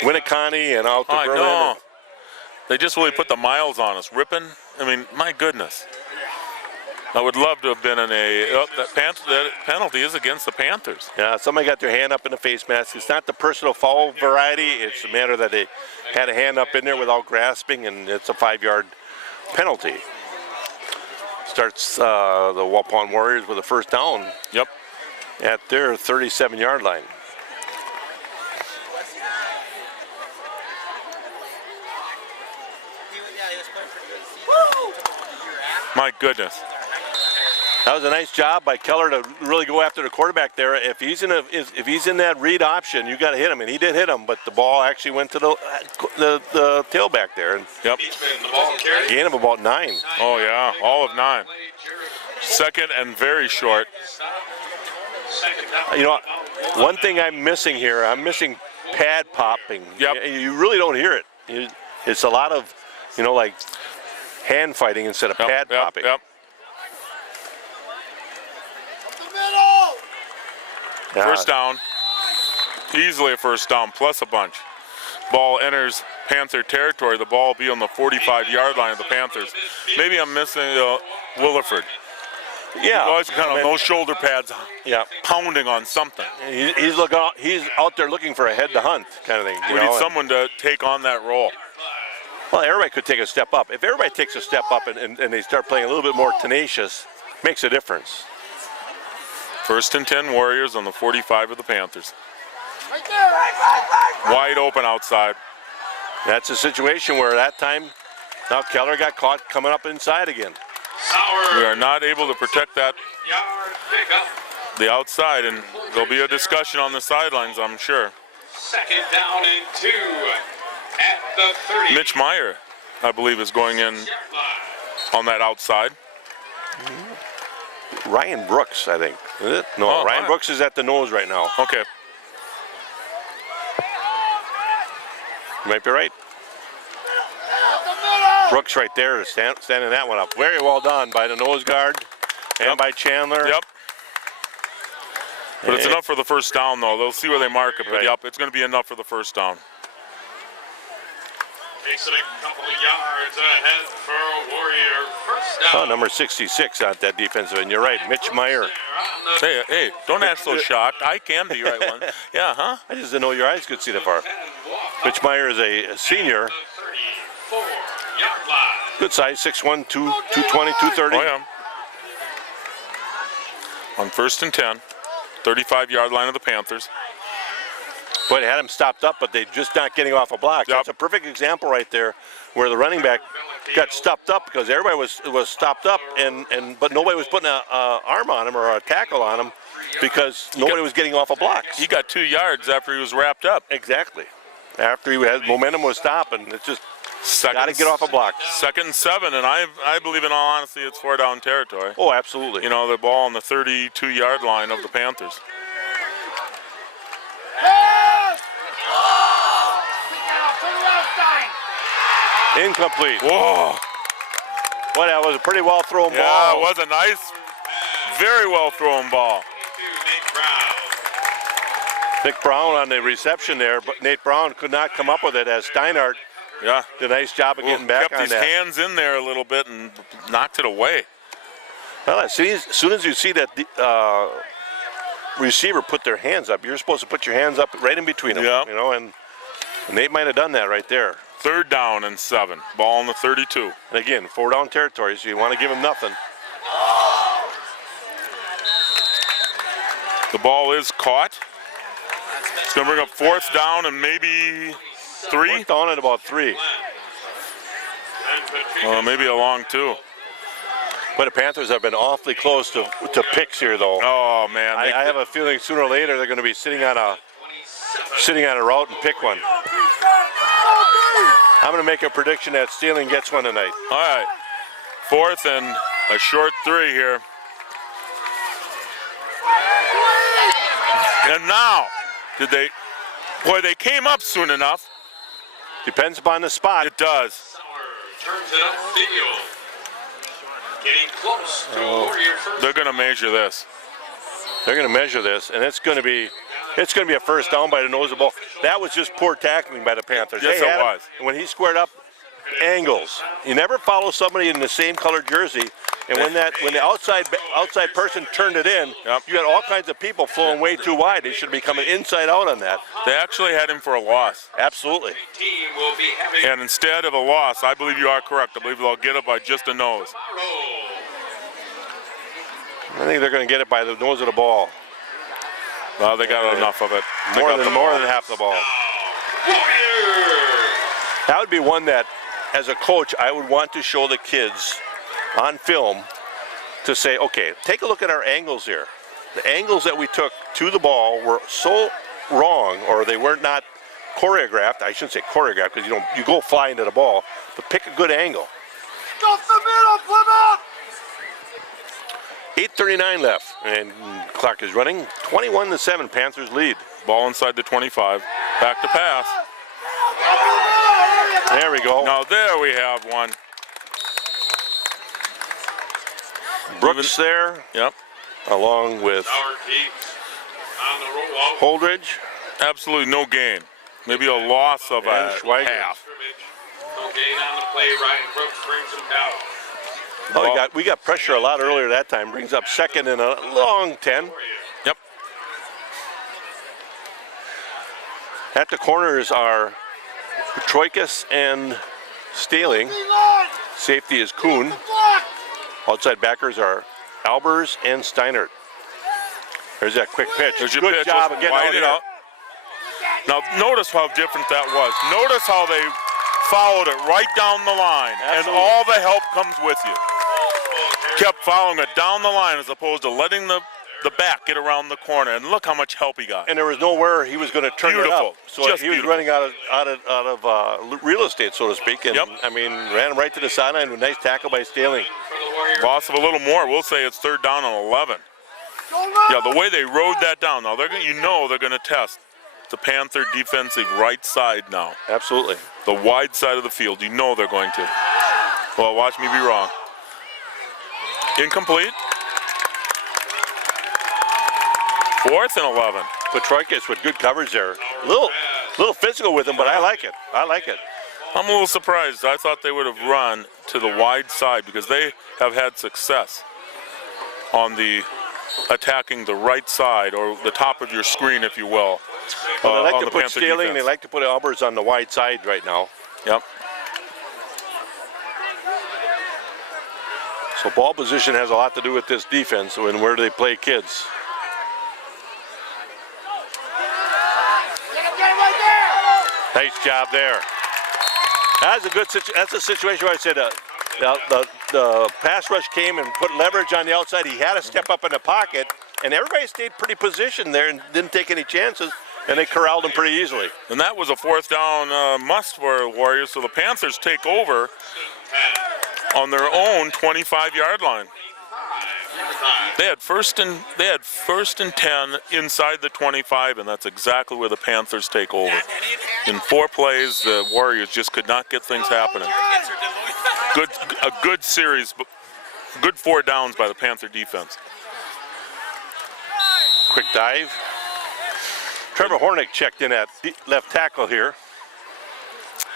Winneconne and out to Berlin. No. They just really put the miles on us. Ripon, I mean, my goodness. I would love to have been in that penalty is against the Panthers. Yeah, somebody got their hand up in the face mask. It's not the personal foul variety. It's a matter that they had a hand up in there without grasping, and it's a 5-yard penalty. Starts the Waupun Warriors with a first down. Yep. At their 37-yard line. My goodness. That was a nice job by Keller to really go after the quarterback there. If he's in that read option, you got to hit him, and he did hit him, but the ball actually went to the tailback there. And yep. Gain of about 9. Oh yeah, all of 9. Second and very short. You know, one thing I'm missing here, I'm missing pad popping. Yep. You really don't hear it. It's a lot of, like hand fighting instead of pad popping. Yep. First down. Easily a first down, plus a bunch. Ball enters Panther territory. The ball will be on the 45-yard line of the Panthers. Maybe I'm missing Williford. Yeah. Always kind of no shoulder pads. Yeah. Pounding on something. He's out there looking for a head to hunt kind of thing. We need someone to take on that role. Well, everybody could take a step up. If everybody takes a step up and they start playing a little bit more tenacious, makes a difference. First and 10 Warriors on the 45 of the Panthers. Right there. Wide open outside. That's a situation where that time, now Keller got caught coming up inside again. We are not able to protect that, the outside, and there'll be a discussion on the sidelines, I'm sure. Second down and 2 at the 30. Mitch Meyer, I believe, is going in on that outside. Ryan Brooks, I think. Is it? No, Ryan Brooks is at the nose right now. Okay. You might be right. Brooks right there is standing that one up. Very well done by the nose guard and by Chandler. Yep. But it's enough for the first down, though. They'll see where they mark it, but yep, it's going to be enough for the first down. Takes it a couple of yards ahead for a Warrior first down. Oh, number 66 at that defensive end. You're right, Mitch Meyer. Hey, don't act so shocked. I can be right one. Yeah, huh? I just didn't know your eyes could see that far. Mitch Meyer is a senior. 34-yard line. Good size, 6'1", 220, 230. Oh, yeah. On first and 10, 35-yard line of the Panthers. Boy, they had him stopped up, but they're just not getting off a block. Yep. That's a perfect example right there where the running back got stopped up because everybody was stopped up, but nobody was putting an arm on him or a tackle on him because nobody was getting off a block. He got 2 yards after he was wrapped up. Exactly. After he had momentum was stopping, it's just got to get off a block. Second and 7, and I believe in all honesty it's 4-down territory. Oh, absolutely. You know, the ball on the 32-yard line of the Panthers. Incomplete. Whoa. Well, that was a pretty well thrown ball. Yeah, it was a nice, very well thrown ball. Nick Brown on the reception there, but Nate Brown could not come up with it as Steinhardt did a nice job of getting back on kept that. his hands in there a little bit and knocked it away. Well, as soon as you see that the receiver put their hands up, you're supposed to put your hands up right in between them. Yep. You know, and Nate might have done that right there. 3rd down and 7. Ball on the 32. And again, 4-down territory, so you want to give him nothing. The ball is caught. It's going to bring up 4th down and maybe 3. 4th down at about 3. Maybe a long 2. But the Panthers have been awfully close to picks here, though. Oh, man. I have a feeling sooner or later they're going to be sitting on a sitting on a route and pick one. I'm going to make a prediction that Steeling gets one tonight. All right. 4th and a short 3 here. And now, they came up soon enough. Depends upon the spot. It does. Sauer turns it upfield. Getting close to Warrior first. They're going to measure this. They're going to measure this, and it's going to be a first down by the nose of the ball. That was just poor tackling by the Panthers. Yes, They had it him, was. and when he squared up, angles. You never follow somebody in the same colored jersey, and when the outside person turned it in, you had all kinds of people flowing way too wide. They should be coming inside out on that. They actually had him for a loss. Absolutely. Team will be having And instead of a loss, I believe you are correct. I believe they'll get it by just a nose. I think they're going to get it by the nose of the ball. Well, they got enough of it. They More got than half the ball. Warrior. That would be one that, as a coach, I would want to show the kids on film to say, okay, take a look at our angles here. The angles that we took to the ball were so wrong, or they were not choreographed. I shouldn't say choreographed because you go fly into the ball, but pick a good angle. Go the middle, Plymouth! 8:39 left, and clock is running. 21-7, Panthers lead. Ball inside the 25. Back to pass. There we go. Now there we have one. Brooks there, Yep. along with Sauer keeps on the roll out. Holdridge. Absolutely no gain. Maybe a loss of And a Schweiger. half. Scrimmage. No gain on the play. Ryan Brooks brings him down. Oh, we got pressure a lot earlier that time. Brings up second and a long 10. Yep. At the corners are Troikas and Staling. Safety is Kuhn. Outside backers are Albers and Steinert. There's that quick pitch. There's your Good pitch. job Let's of getting wide out it here. out. Now notice how different that was. Notice how they followed it right down the line, Absolutely. and all the help comes with you. Kept following it down the line as opposed to letting the back get around the corner, and look how much help he got. And there was nowhere he was going to turn it Beautiful. up. So Just he was beautiful. running out of real estate, so to speak. And Yep. I mean, ran him right to the sideline with a nice tackle by Staling. For the Warriors. Loss of a little more. We'll say it's 3rd down and 11. Yeah, the way they rode that down. Now they're going to test the Panther defensive right side now. Absolutely. The wide side of the field. You know they're going to. Well, watch me be wrong. Incomplete. 4th and 11. Petroikas with good coverage there. A little physical with him, but I like it. I like it. I'm a little surprised. I thought they would have run to the wide side because they have had success on the attacking the right side or the top of your screen, if you will. Well, they on like to the put Panther Staling, defense. they like to put Albers on the wide side right now. Yep. So ball position has a lot to do with this defense and where they play kids. Nice job there. That's a good that's a situation where I said the pass rush came and put leverage on the outside. He had to step up in the pocket, and everybody stayed pretty positioned there and didn't take any chances, and they corralled him pretty easily. And that was a 4th down must for Warriors. So the Panthers take over on their own 25-yard line. They had first and 10 inside the 25, and that's exactly where the Panthers take over. In 4 plays, the Warriors just could not get things happening. A good series, but good 4 downs by the Panther defense. Quick dive. Trevor Hornick checked in at left tackle here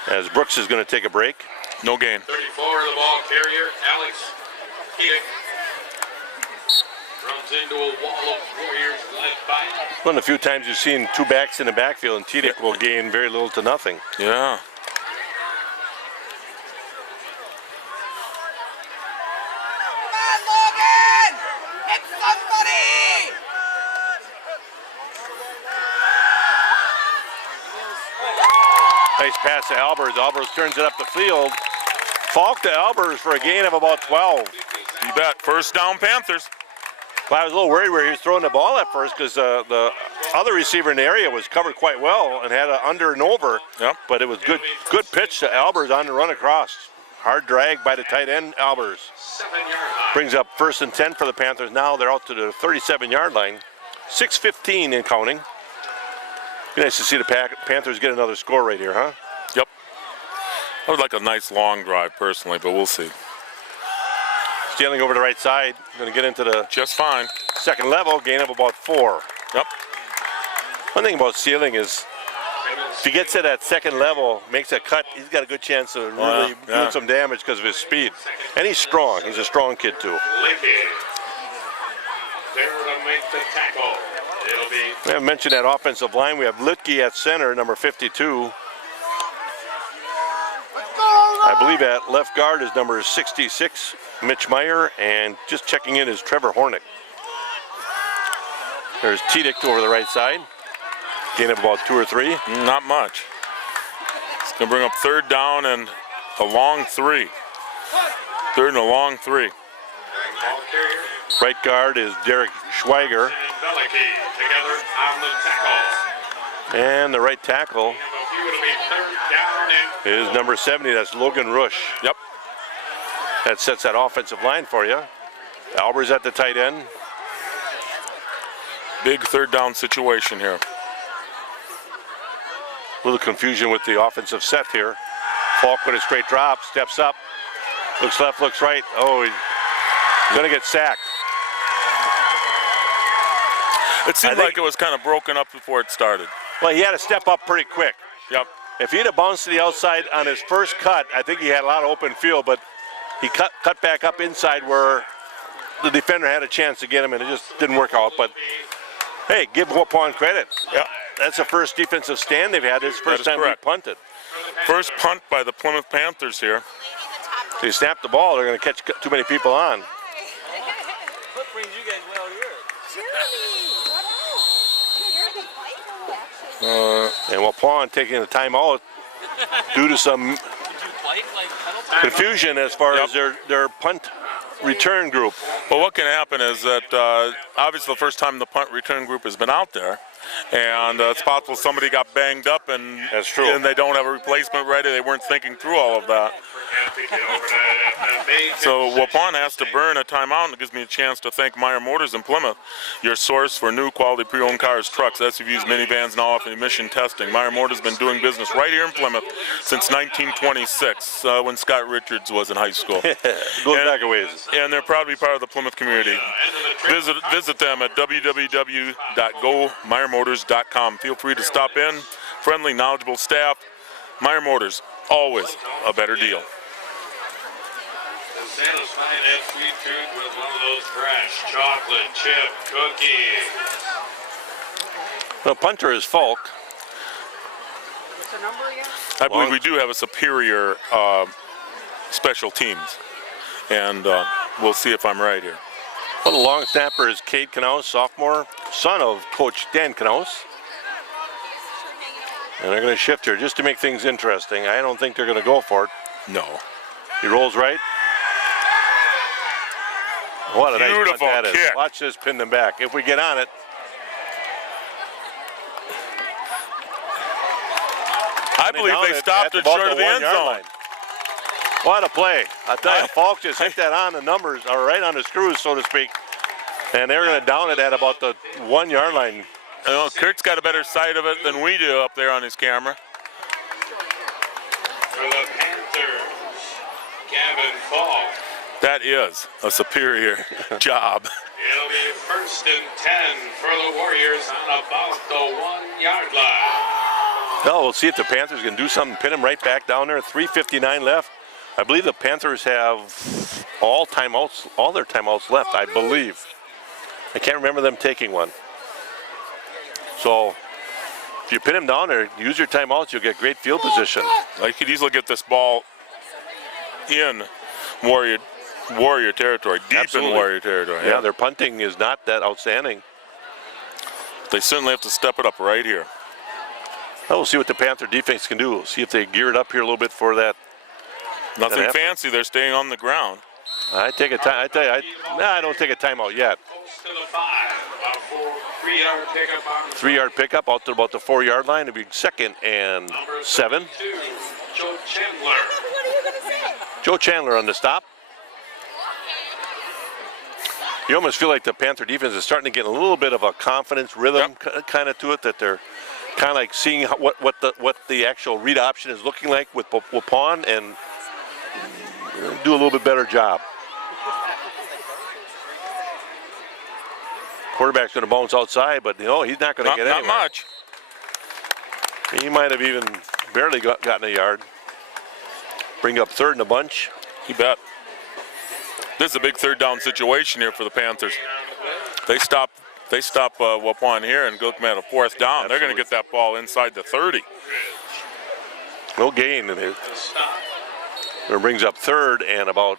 as Brooks is going to take a break. No gain. 34, the ball carrier, Alex Keating. Runs into a wall of Warriors led by. One of the few times you've seen 2 backs in the backfield, and Tidic will gain very little to nothing. Yeah. Come on, Logan! Hit somebody! Nice pass to Albers. Albers turns it up the field. Falk to Albers for a gain of about 12. You bet. First down, Panthers. Well, I was a little worried where he was throwing the ball at first because the other receiver in the area was covered quite well and had an under and over. Yep. But it was good pitch to Albers on the run across. Hard drag by the tight end, Albers. 7-yard line. Brings up 1st and 10 for the Panthers. Now they're out to the 37-yard line. 6:15 in counting. Be nice to see the Panthers get another score right here, huh? Yep. I would like a nice long drive personally, but we'll see. Stealing over the right side. Going to get into the Just fine. second level. Gain of about 4. Yep. One thing about Sealing is if he gets to that second level, makes a cut, he's got a good chance of really doing some damage because of his speed. And he's strong. He's a strong kid, too. Lickey. There to make the tackle. It'll be We haven't mentioned that offensive line. We have Litke at center, number 52. I believe at left guard is number 66, Mitch Meyer, and just checking in is Trevor Hornick. There's Tedick over the right side. Gain of about 2 or 3. Not much. It's going to bring up 3rd down and a long 3. 3rd and a long 3. ball carrier Right guard is Derek Schweiger. and Belicky together on the tackle. And the right tackle Have a few, it'll be 3rd down and is number 70. That's Logan Rush. Yep. That sets that offensive line for you. Albers at the tight end. Big 3rd down situation here. A little confusion with the offensive set here. Falk with a straight drop, steps up, looks left, looks right. Oh, he's going to get sacked. It seemed like it was kind of broken up before it started. Well, he had to step up pretty quick. Yep. If he'd have bounced to the outside on his first cut, I think he had a lot of open field, but he cut back up inside where the defender had a chance to get him, and it just didn't work out. But hey, give Waupun credit. Yeah. That's the first defensive stand they've had. This is the first That is time we correct. punted. First punt by the Plymouth Panthers here. If they snap the ball, they're going to catch too many people on. What brings you guys well here? And Waupun taking the timeout due to some Did you fight like penalty? confusion as far as their punt return group. Well, what can happen is that obviously the first time the punt return group has been out there, and it's possible somebody got banged up and That's true. and they don't have a replacement ready. They weren't thinking through all of that. have to get over to Bay So Waupun has to burn a timeout, and it gives me a chance to thank Meyer Motors in Plymouth, your source for new quality pre-owned cars, trucks, SUVs, minivans, and all off emission testing. Meyer Motors has been doing business right here in Plymouth since 1926, when Scott Richards was in high school. Goes back a ways. And they're proud to be part of the Plymouth community. Visit them at www.gomeyermotors.com. Feel free to stop in. Friendly, knowledgeable staff. Meyer Motors, always a better deal. Satisfy that sweet tooth with one of those fresh chocolate chip cookies. The punter is Falk. What's the number again? I believe we do have a superior special teams, and we'll see if I'm right here. Well, the long snapper is Cade Knaus, sophomore, son of Coach Dan Knaus. And they're going to shift here just to make things interesting. I don't think they're going to go for it. No. He rolls right. What a nice punt Beautiful that is. kick. Watch this pin them back. If we get on it. I believe Down they at- stopped at it about short of the 1 end yard zone. line. What a play. I tell you, Falk just hit that on the numbers, or right on the screws, so to speak. And they're going to down it at about the 1 yard line. You know, Kurt's got a better sight of it than we do up there on his camera. For the Panthers, Gavin Falk. That is a superior job. It'll be 1st and 10 for the Warriors on about the 1 yard line. Well, we'll see if the Panthers can do something, pin him right back down there. 3:59 left. I believe the Panthers have all their timeouts left, I believe. I can't remember them taking one. So if you pin him down there, use your timeouts, you'll get great field position. I could easily get this ball in Warrior territory, deep Absolutely. in Warrior territory. Yeah, their punting is not that outstanding. They certainly have to step it up right here. Well, we'll see what the Panther defense can do. We'll see if they gear it up here a little bit for that. Nothing effort. fancy. They're staying on the ground. I take a time. I tell you, I don't take a timeout yet. Close to the 5. About 3-yard pickup on 3-yard pickup out to about the 4-yard line. It'll be 2nd and 7. Joe Chandler. What are you going to say? Joe Chandler on the stop. You almost feel like the Panther defense is starting to get a little bit of a confidence rhythm kind of to it, that they're kind of like seeing what the actual read option is looking like with Waupun, and do a little bit better job. Quarterback's going to bounce outside, but he's not going to get anywhere. Not much. He might have even barely gotten a yard. Bring up 3rd in a bunch. You bet. This is a big 3rd down situation here for the Panthers. They stop Waupun here and go at a 4th down. They're going to get that ball inside the 30. No gain in it. It brings up 3rd and about,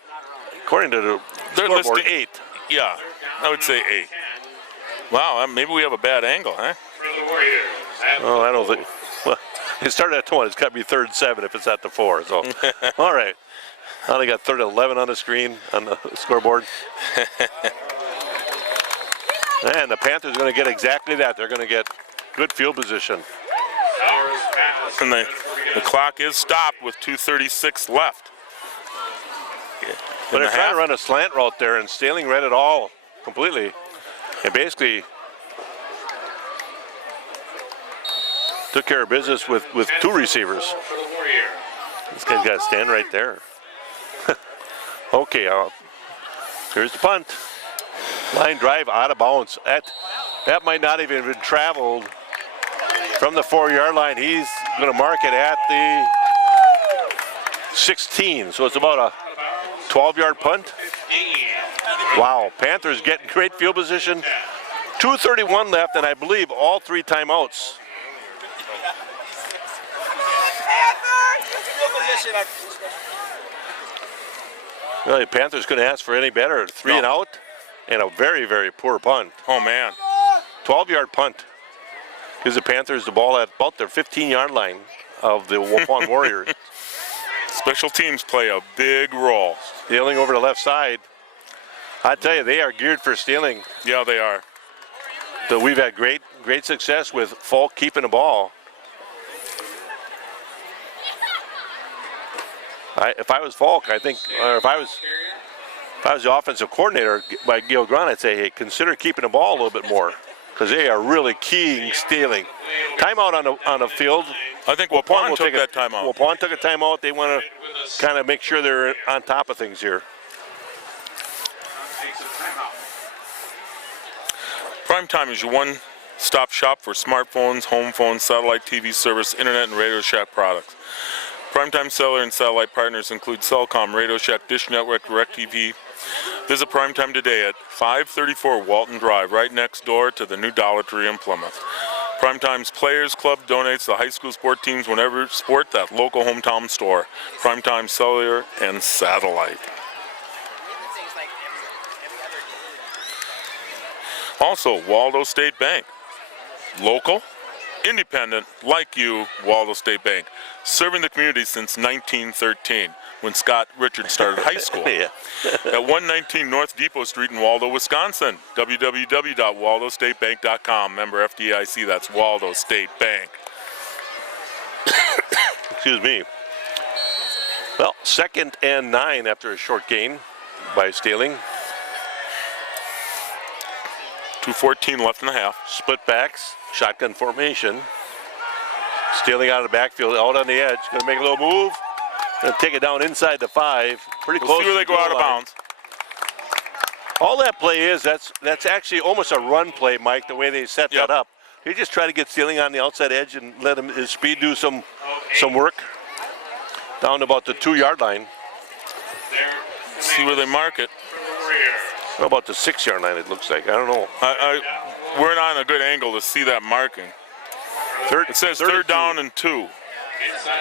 according to the scoreboard, listed 8. Yeah, I would say 8. Wow, maybe we have a bad angle, huh? For the Warriors. Oh, I don't think. Well, it started at 1. It's got to be 3rd and 7 if it's at the 4. So, all right. Now they got 3rd and 11 on the screen on the scoreboard. And the Panthers are going to get exactly that. They're going to get good field position. And the clock is stopped with 2:36 left. But they're trying to run a slant route there, and Staling read it all completely. And basically took care of business with 2 receivers. For the Warriors. This guy's got to stand right there. Okay, here's the punt. Line drive out of bounds. That might not even have been traveled from the 4-yard line. He's going to mark it at the 16. So it's about a 12-yard punt. Wow, Panthers getting great field position. 2:31 left, and I believe all 3 timeouts. Well, the Panthers couldn't ask for any better. 3 and out, and a very, very poor punt. Oh, man. 12-yard punt. Gives the Panthers the ball at about their 15-yard line of the Waupun Warriors. Special teams play a big role. Stealing over the left side. I tell you, they are geared for stealing. Yeah, they are. So we've had great success with Falk keeping the ball. If I was Falk, I think, or if I was the offensive coordinator by Gil Grant, I'd say, hey, consider keeping the ball a little bit more, because they are really keying stealing. Timeout on the field. I think Waupun took that timeout. Waupun took a timeout. They want to kind of make sure they're on top of things here. Prime Time is your one-stop shop for smartphones, home phones, satellite TV service, internet, and Radio Shack products. Primetime cellular and satellite partners include Cellcom, Radio Shack, Dish Network, DirecTV. Visit Primetime today at 534 Walton Drive, right next door to the new Dollar Tree in Plymouth. Primetime's Players Club donates to high school sport teams whenever sport that local hometown store. Primetime cellular and satellite. Also, Waldo State Bank. Local, independent, like you, Waldo State Bank. Serving the community since 1913, when Scott Richards started high school. Yeah. At 119 North Depot Street in Waldo, Wisconsin. www.waldostatebank.com. Member FDIC, that's Waldo State Bank. Excuse me. Well, 2nd and 9 after a short gain by Staling. 2:14 left in the half. Split backs, shotgun formation. Stealing out of the backfield, out on the edge. Going to make a little move. Going to take it down inside the 5. Pretty We'll close. see where they go out of bounds. All that play is, that's actually almost a run play, Mike, the way they set that up. He just try to get Stealing on the outside edge and let his speed do some work. Down to about the 2-yard line. See where they mark it. How about the 6-yard line, it looks like. I don't know. We're not on a good angle to see that marking. It says 3rd down and 2. Inside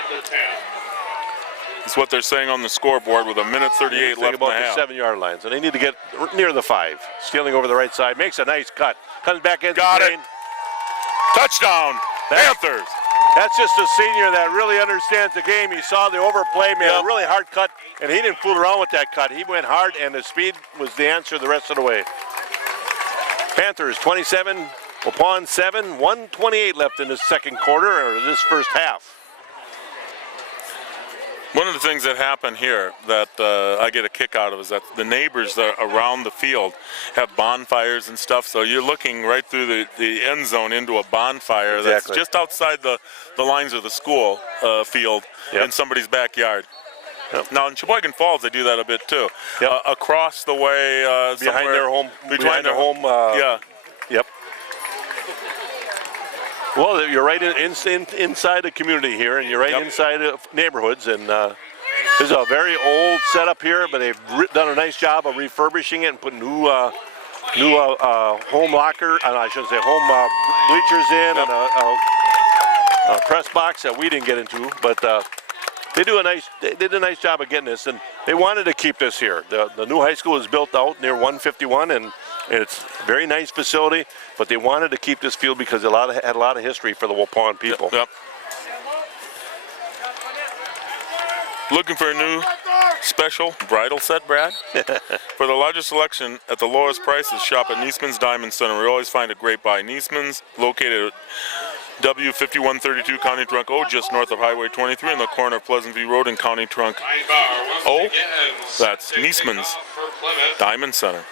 the 10. That's what they're saying on the scoreboard with 1:38 left in the about half. the 7-yard line. So they need to get near the 5. Stealing over the right side. Makes a nice cut. Comes back in. Got it. Touchdown, Panthers. That's just a senior that really understands the game. He saw the overplay, made a really hard cut, and he didn't fool around with that cut. He went hard, and the speed was the answer the rest of the way. Panthers 27, Waupun 7, 1:28 left in the second quarter, or this first half. One of the things that happen here that I get a kick out of is that the neighbors that are around the field have bonfires and stuff, so you're looking right through the end zone into a bonfire Exactly. that's just outside the lines of the school field in somebody's backyard. Yep. Now in Sheboygan Falls they do that a bit too. Yep. Across the way, Behind their home. behind their home. yeah. Yep. Well, you're right inside the community here, and you're right inside of neighborhoods. And this is a very old setup here, but they've done a nice job of refurbishing it and putting new home locker, and I shouldn't say home bleachers in, and a press box that we didn't get into, but they did a nice job of getting this, and they wanted to keep this here. The new high school is built out near 151, and it's a very nice facility, but they wanted to keep this field because it had a lot of history for the Waupun people. Yep. Looking for a new special bridal set, Brad? For the largest selection at the lowest prices, shop at Niesman's Diamond Center. We always find a great buy. Niesman's, located at W5132 County Trunk O, just north of Highway 23 in the corner of Pleasant View Road and County Trunk O. That's Niesman's Diamond Center.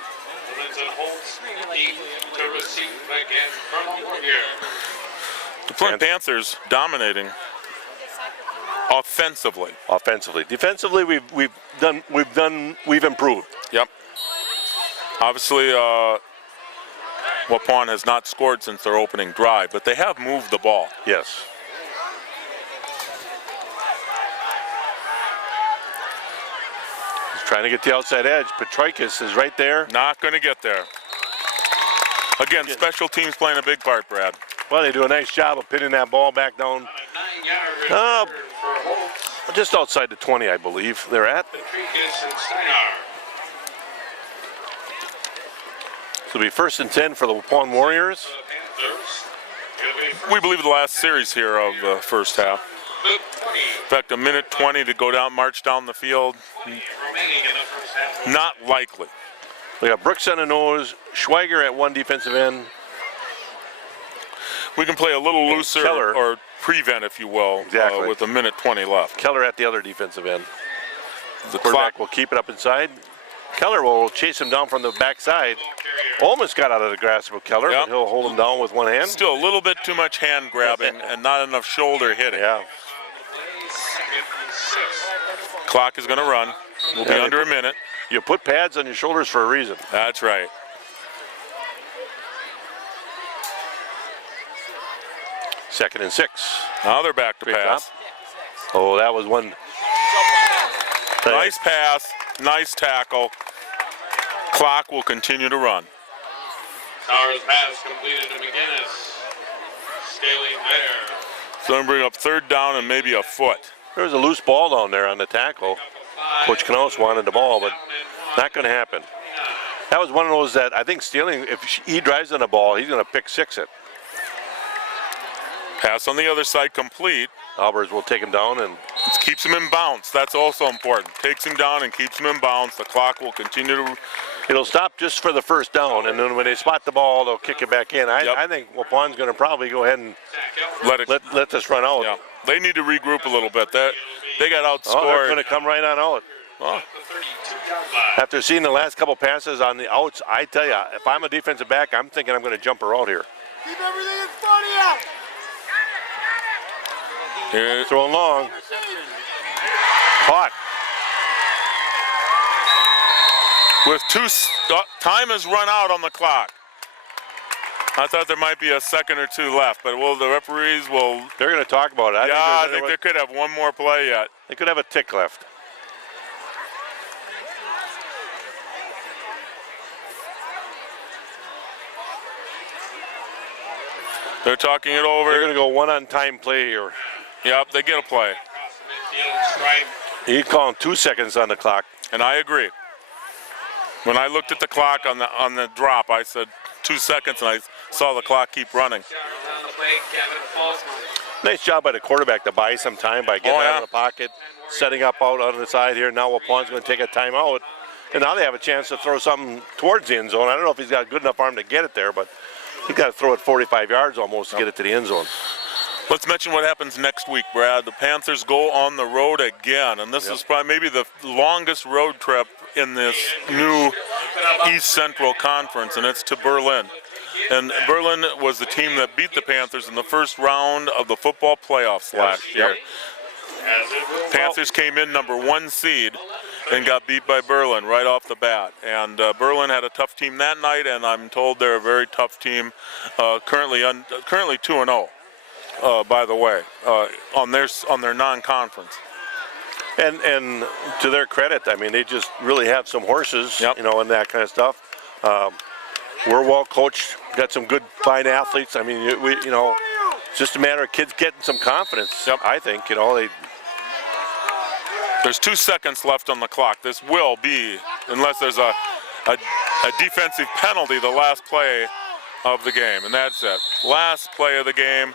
The Flint Panthers dominating offensively. Defensively, we've improved. Yep. Obviously, Waupun has not scored since their opening drive, but they have moved the ball. Yes. He's trying to get the outside edge. Petroikis is right there. Not going to get there. Again, special teams playing a big part, Brad. Well, they do a nice job of pinning that ball back down. Just outside the 20, I believe they're at. So it'll be 1st and 10 for the Waupun Warriors. We believe the last series here of the first half. In fact, 1:20 to go down, march down the field. Not likely. We got Brooks on the nose, Schweiger at one defensive end. We can play a little looser Keller. or prevent, if you will, Exactly. with 1:20 left. Keller at the other defensive end. The Quarterback clock will keep it up inside. Keller will chase him down from the backside. Almost got out of the grasp of Keller, Yep. but he'll hold him down with one hand. still a little bit too much hand grabbing and not enough shoulder hitting. Yeah. Clock is going to run. We'll be under a minute. You put pads on your shoulders for a reason. That's right. Second and 6. Now they're back to Great pass. Oh, that was one. Nice pass, nice tackle. Clock will continue to run. Towers pass completed to McGinnis. Scaling there. So I'm bring up 3rd down and maybe a foot. There was a loose ball down there on the tackle. Coach Knaus wanted the ball, but not going to happen. That was one of those that I think Stealing, if he drives on the ball, he's going to pick 6 it. Pass on the other side complete. Albers will take him down, and It keeps him in bounds. That's also important. Takes him down and keeps him in bounds. The clock will continue to. it'll stop just for the first down, and then when they spot the ball, they'll kick it back in. Yep. I think Waupun's going to probably go ahead and Let it. let this run out. Yeah. They need to regroup a little bit. They got Oh, they're outscored. going to come right on out. Oh, After seeing the last couple passes on the outs, I tell you, if I'm a defensive back, I'm thinking I'm going to jump her out here. Keep everything in front of you. here- Throwing long. Caught. with time has run out on the clock. I thought there might be a second or two left, but the referees will. They're going to talk about it. I think they could have one more play yet. They could have a tick left. They're talking it They're over. going to go one on time play here. Yep, they get a play. He's calling 2 seconds on the clock. And I agree. When I looked at the clock on the drop, I said 2 seconds, and I saw the clock keep running. Nice job by the quarterback to buy some time by getting out of the pocket, setting up out on the side here. Now Waupun's going to take a timeout. And now they have a chance to throw something towards the end zone. I don't know if he's got a good enough arm to get it there, but You got to throw it 45 yards almost to get it to the end zone. Let's mention what happens next week, Brad. The Panthers go on the road again, and this is probably maybe the longest road trip in this new East Central Conference, and it's to Berlin. And Berlin was the team that beat the Panthers in the first round of the football playoffs last year. Panthers came in number 1 seed and got beat by Berlin right off the bat. And Berlin had a tough team that night, and I'm told they're a very tough team, currently 2-0. By the way, on their non-conference. And to their credit, I mean, they just really have some horses, you know, and that kind of stuff. We're well coached, got some good, fine athletes. I mean, you know, it's just a matter of kids getting some confidence. I think, you know, There's 2 seconds left on the clock. This will be, unless there's a defensive penalty, the last play of the game, and that's it. Last play of the game.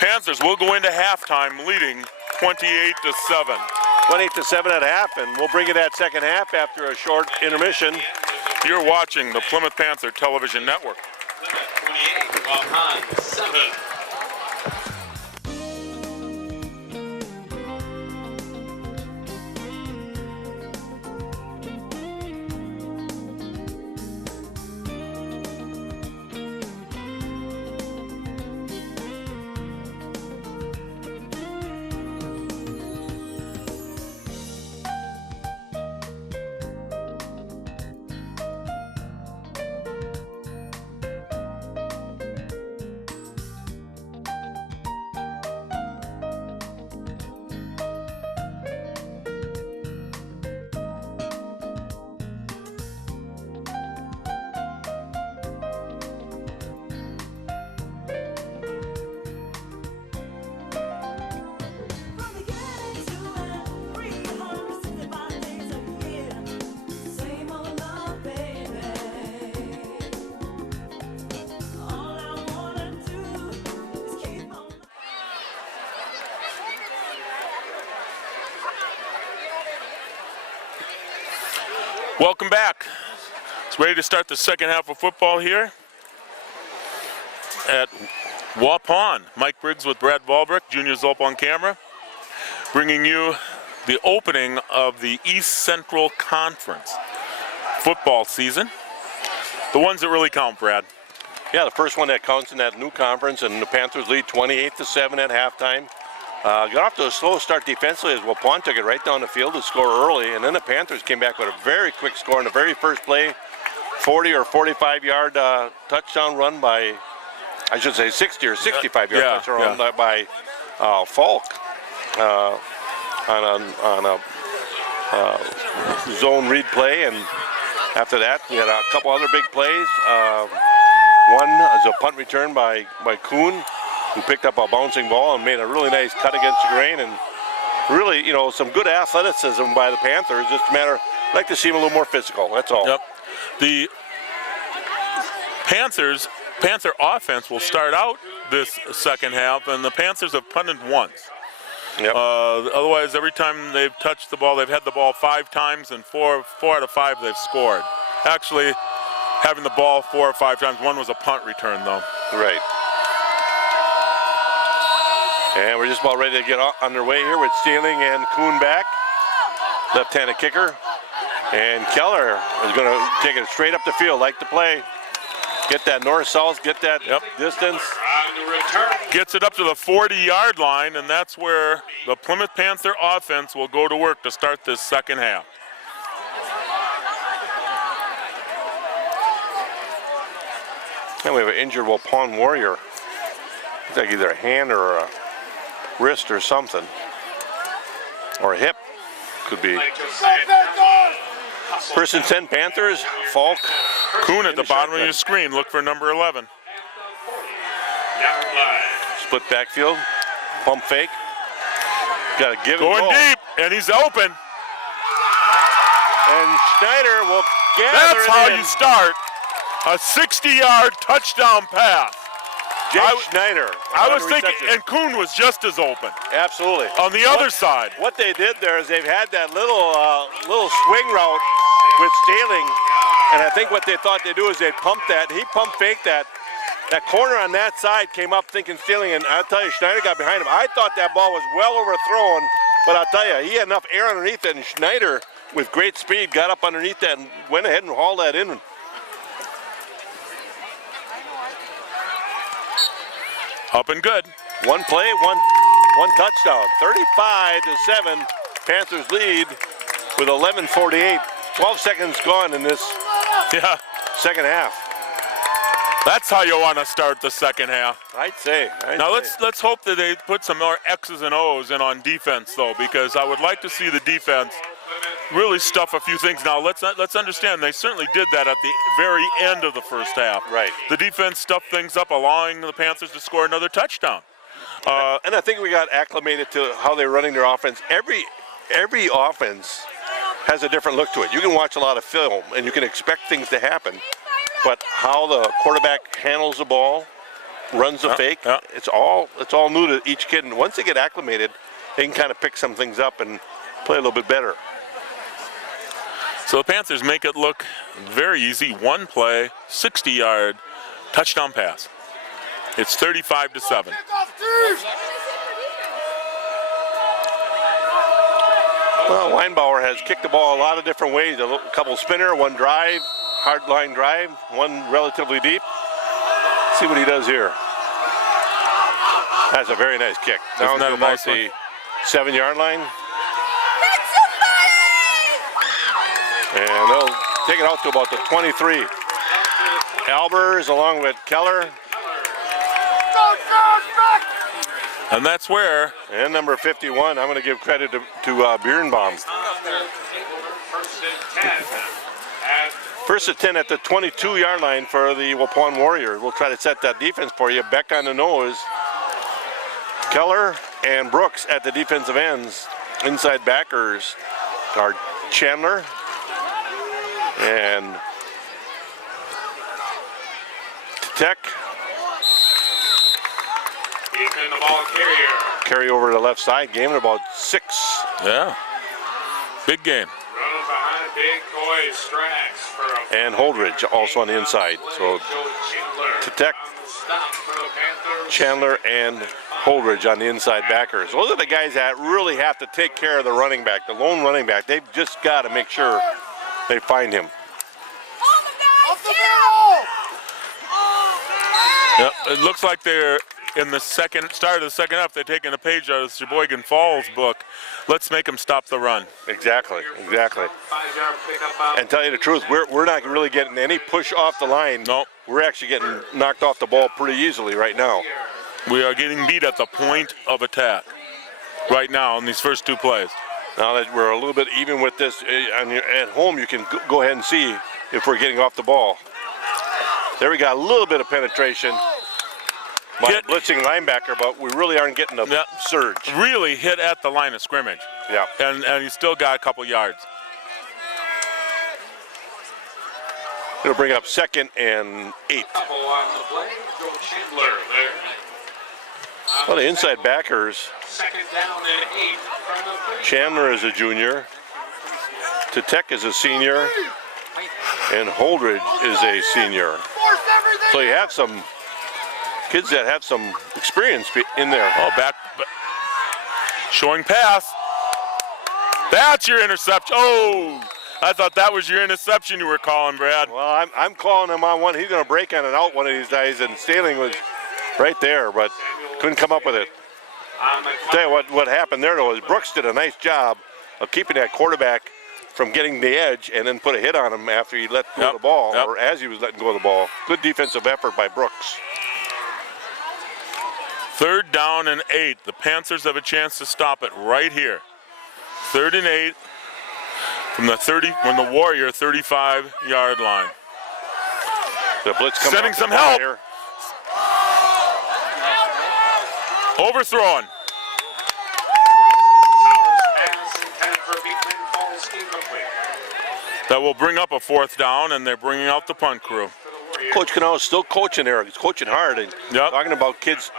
Panthers will go into halftime leading 28-7. 28-7 at half, and we'll bring it that second half after a short intermission. You're watching the Plymouth Panther Television Network. 28, Waupun 7. Welcome back. It's ready to start the second half of football here at Waupun. Mike Briggs with Brad Valbrick, Junior Zolp on camera, bringing you the opening of the East Central Conference football season. The ones that really count, Brad. Yeah, the first one that counts in that new conference, and the Panthers lead 28-7 at halftime. Got off to a slow start defensively as Waupun took it right down the field to score early, and then the Panthers came back with a very quick score in the very first play, 40 or 45-yard touchdown run by, I should say 60 or 65-yard touchdown run by Falk on a zone read play, and after that we had a couple other big plays. One is a punt return by Kuhn, who picked up a bouncing ball and made a really nice cut against the grain, and really, you know, some good athleticism by the Panthers. Just a matter, I'd like to see them a little more physical, that's all. Yep. The Panther offense will start out this second half, and the Panthers have punted once. Yep. Otherwise, every time they've touched the ball, they've had the ball 5 times, and four out of 5 they've scored. Actually, having the ball 4 or 5 times, one was a punt return, though. Right. And we're just about ready to get underway here with Stealing and Kuhn back. Left-handed kicker. And Keller is going to take it straight up the field, like the play. Get that north-south, get that distance. Gets it up to the 40-yard line, and that's where the Plymouth Panther offense will go to work to start this second half. And we have an injured Waupun Warrior. Looks like either a hand or a wrist or something. Or a hip. Could be. First and 10 Panthers. Falk. Kuhn at the bottom of your screen. Look for number 11. Split backfield. Pump fake. Got to give Going and go. deep, and he's open. And Schneider will gather That's it how in. you start a 60-yard touchdown pass. Jake Schneider. I was thinking, and Kuhn was just as open. Absolutely. On the other side. What they did there is they've had that little swing route with Stealing And I think what they thought they'd do is they'd pump that. He pump faked that. That corner on that side came up thinking stealing, and I'll tell you, Schneider got behind him. I thought that ball was well overthrown, but I'll tell you, he had enough air underneath it, and Schneider, with great speed, got up underneath that and went ahead and hauled that in. Up and good. One play, one touchdown. 35-7, Panthers lead with 11:48. 12 seconds gone in this Yeah, second half. that's how you want to start the second half. I'd say. Now let's hope that they put some more X's and O's in on defense though, because I would like to see the defense really stuff a few things. Now let's understand they certainly did that at the very end of the first half. Right. The defense stuffed things up, allowing the Panthers to score another touchdown. And I think we got acclimated to how they're running their offense. Every offense has a different look to it. You can watch a lot of film and you can expect things to happen, but how the quarterback handles the ball, runs the fake, it's all new to each kid. And once they get acclimated, they can kind of pick some things up and play a little bit better. So the Panthers make it look very easy. One play, 60-yard touchdown pass. It's 35-7. Well, Weinbauer has kicked the ball a lot of different ways. A couple spinner, one drive, hard line drive, one relatively deep. Let's see what he does here. That's a very nice kick. Down to about the 7-yard line. And they'll take it out to about the 23. Albers along with Keller. And that's where. And number 51, I'm going to give credit to Birnbaum. First and 10 at the 22-yard line for the Waupun Warriors. We'll try to set that defense for you. Beck on the nose. Keller and Brooks at the defensive ends. Inside backers are Chandler and Tech. Ethan, the ball carrier. Carry over to the left side. Game at about 6. Yeah. Big game. Running behind Big Coy Strax for a And Holdridge also on the inside. So Tech, Chandler, and Holdridge on the inside backers. Those are the guys that really have to take care of the running back, the lone running back. They've just got to make sure they find him. Yep. It looks like they're in the start of the second half. They're taking a page out of the Sheboygan Falls book. Let's make them stop the run. Exactly. And tell you the truth, we're not really getting any push off the line. Nope. We're actually getting knocked off the ball pretty easily right now. We are getting beat at the point of attack right now in these first two plays. Now that we're a little bit even with this, at home you can go ahead and see if we're getting off the ball. There we got a little bit of penetration by a blitzing linebacker, but we really aren't getting a surge. Really hit at the line of scrimmage. Yeah. And you still got a couple yards. It'll bring up 2nd and 8. Well, the inside backers. Second down and 8 from the 30. Chandler is a junior. Tatek is a senior. And Holdridge is a senior. So you have some kids that have some experience in there. Oh, back. Showing pass. That's your interception. Oh, I thought that was your interception you were calling, Brad. Well, I'm calling him on one. He's going to break on it out one of these days, and Staling was right there, but couldn't come up with it. Tell you what happened there, though, is Brooks did a nice job of keeping that quarterback from getting the edge and then put a hit on him after he let go of the ball, or as he was letting go of the ball. Good defensive effort by Brooks. 3rd down and 8. The Panthers have a chance to stop it right here. 3rd and 8 from the Warrior 35-yard line. The blitz coming sending some help. Here. Overthrown. That will bring up a 4th down, and they're bringing out the punt crew. Coach Cano is still coaching there. He's coaching hard and talking about kids'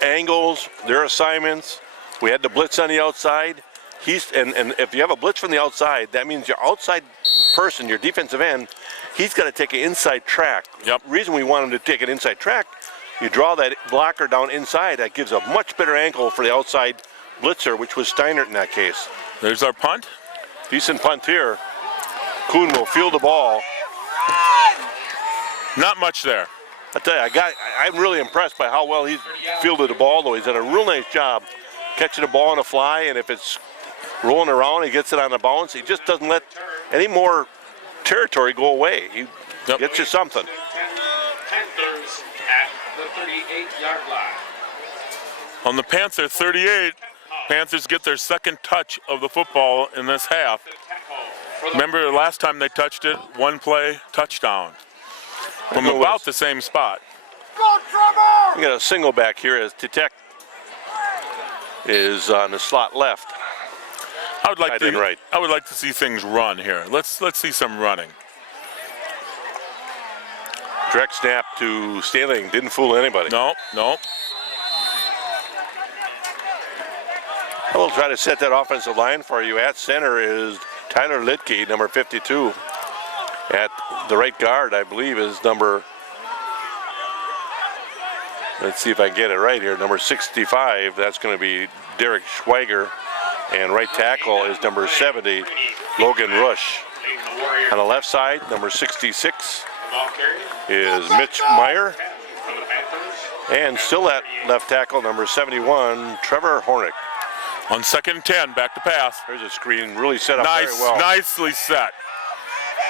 angles, their assignments. We had the blitz on the outside. And if you have a blitz from the outside, that means your outside person, your defensive end, he's got to take an inside track. Yep. Reason we want him to take an inside track, you draw that blocker down inside, that gives a much better angle for the outside blitzer, which was Steinert in that case. There's our punt. Decent punt here. Kuhn will field the ball. Not much there. I tell you, I'm really impressed by how well he's fielded the ball, though. He's done a real nice job catching the ball on the fly, and if it's rolling around, he gets it on the bounce. He just doesn't let any more territory go away. He gets you something. Panthers at the 38-yard line. On the Panther 38, Panthers get their second touch of the football in this half. Remember the last time they touched it, one play, touchdown. From about the same spot. Go, Trevor! We got a single back here as Titek is on the slot left. I would like Tight end right. I would like to see things run here. Let's see some running. Direct snap to Stanley. Didn't fool anybody. No. I will try to set that offensive line for you. At center is Tyler Litke, number 52. At the right guard, I believe, is number, let's see if I can get it right here, number 65. That's going to be Derek Schweiger. And right tackle is number 70, Logan Rush. On the left side, number 66 is Mitch Meyer. And still at left tackle, number 71, Trevor Hornick. On 2nd and 10, back to pass. There's a screen really set up very well. Nicely set.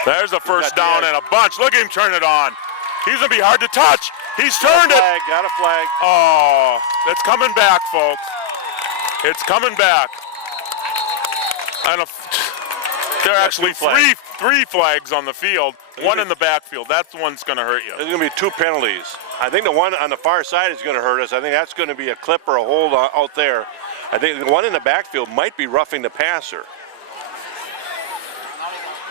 There's a first down and a bunch. Look at him turn it on. He's going to be hard to touch. He's turned it. Got a flag. Oh, that's coming back, folks. It's coming back. And there are actually three flags on the field, one in the backfield. That's the one's going to hurt you. There's going to be 2 penalties. I think the one on the far side is going to hurt us. I think that's going to be a clip or a hold out there. I think the one in the backfield might be roughing the passer.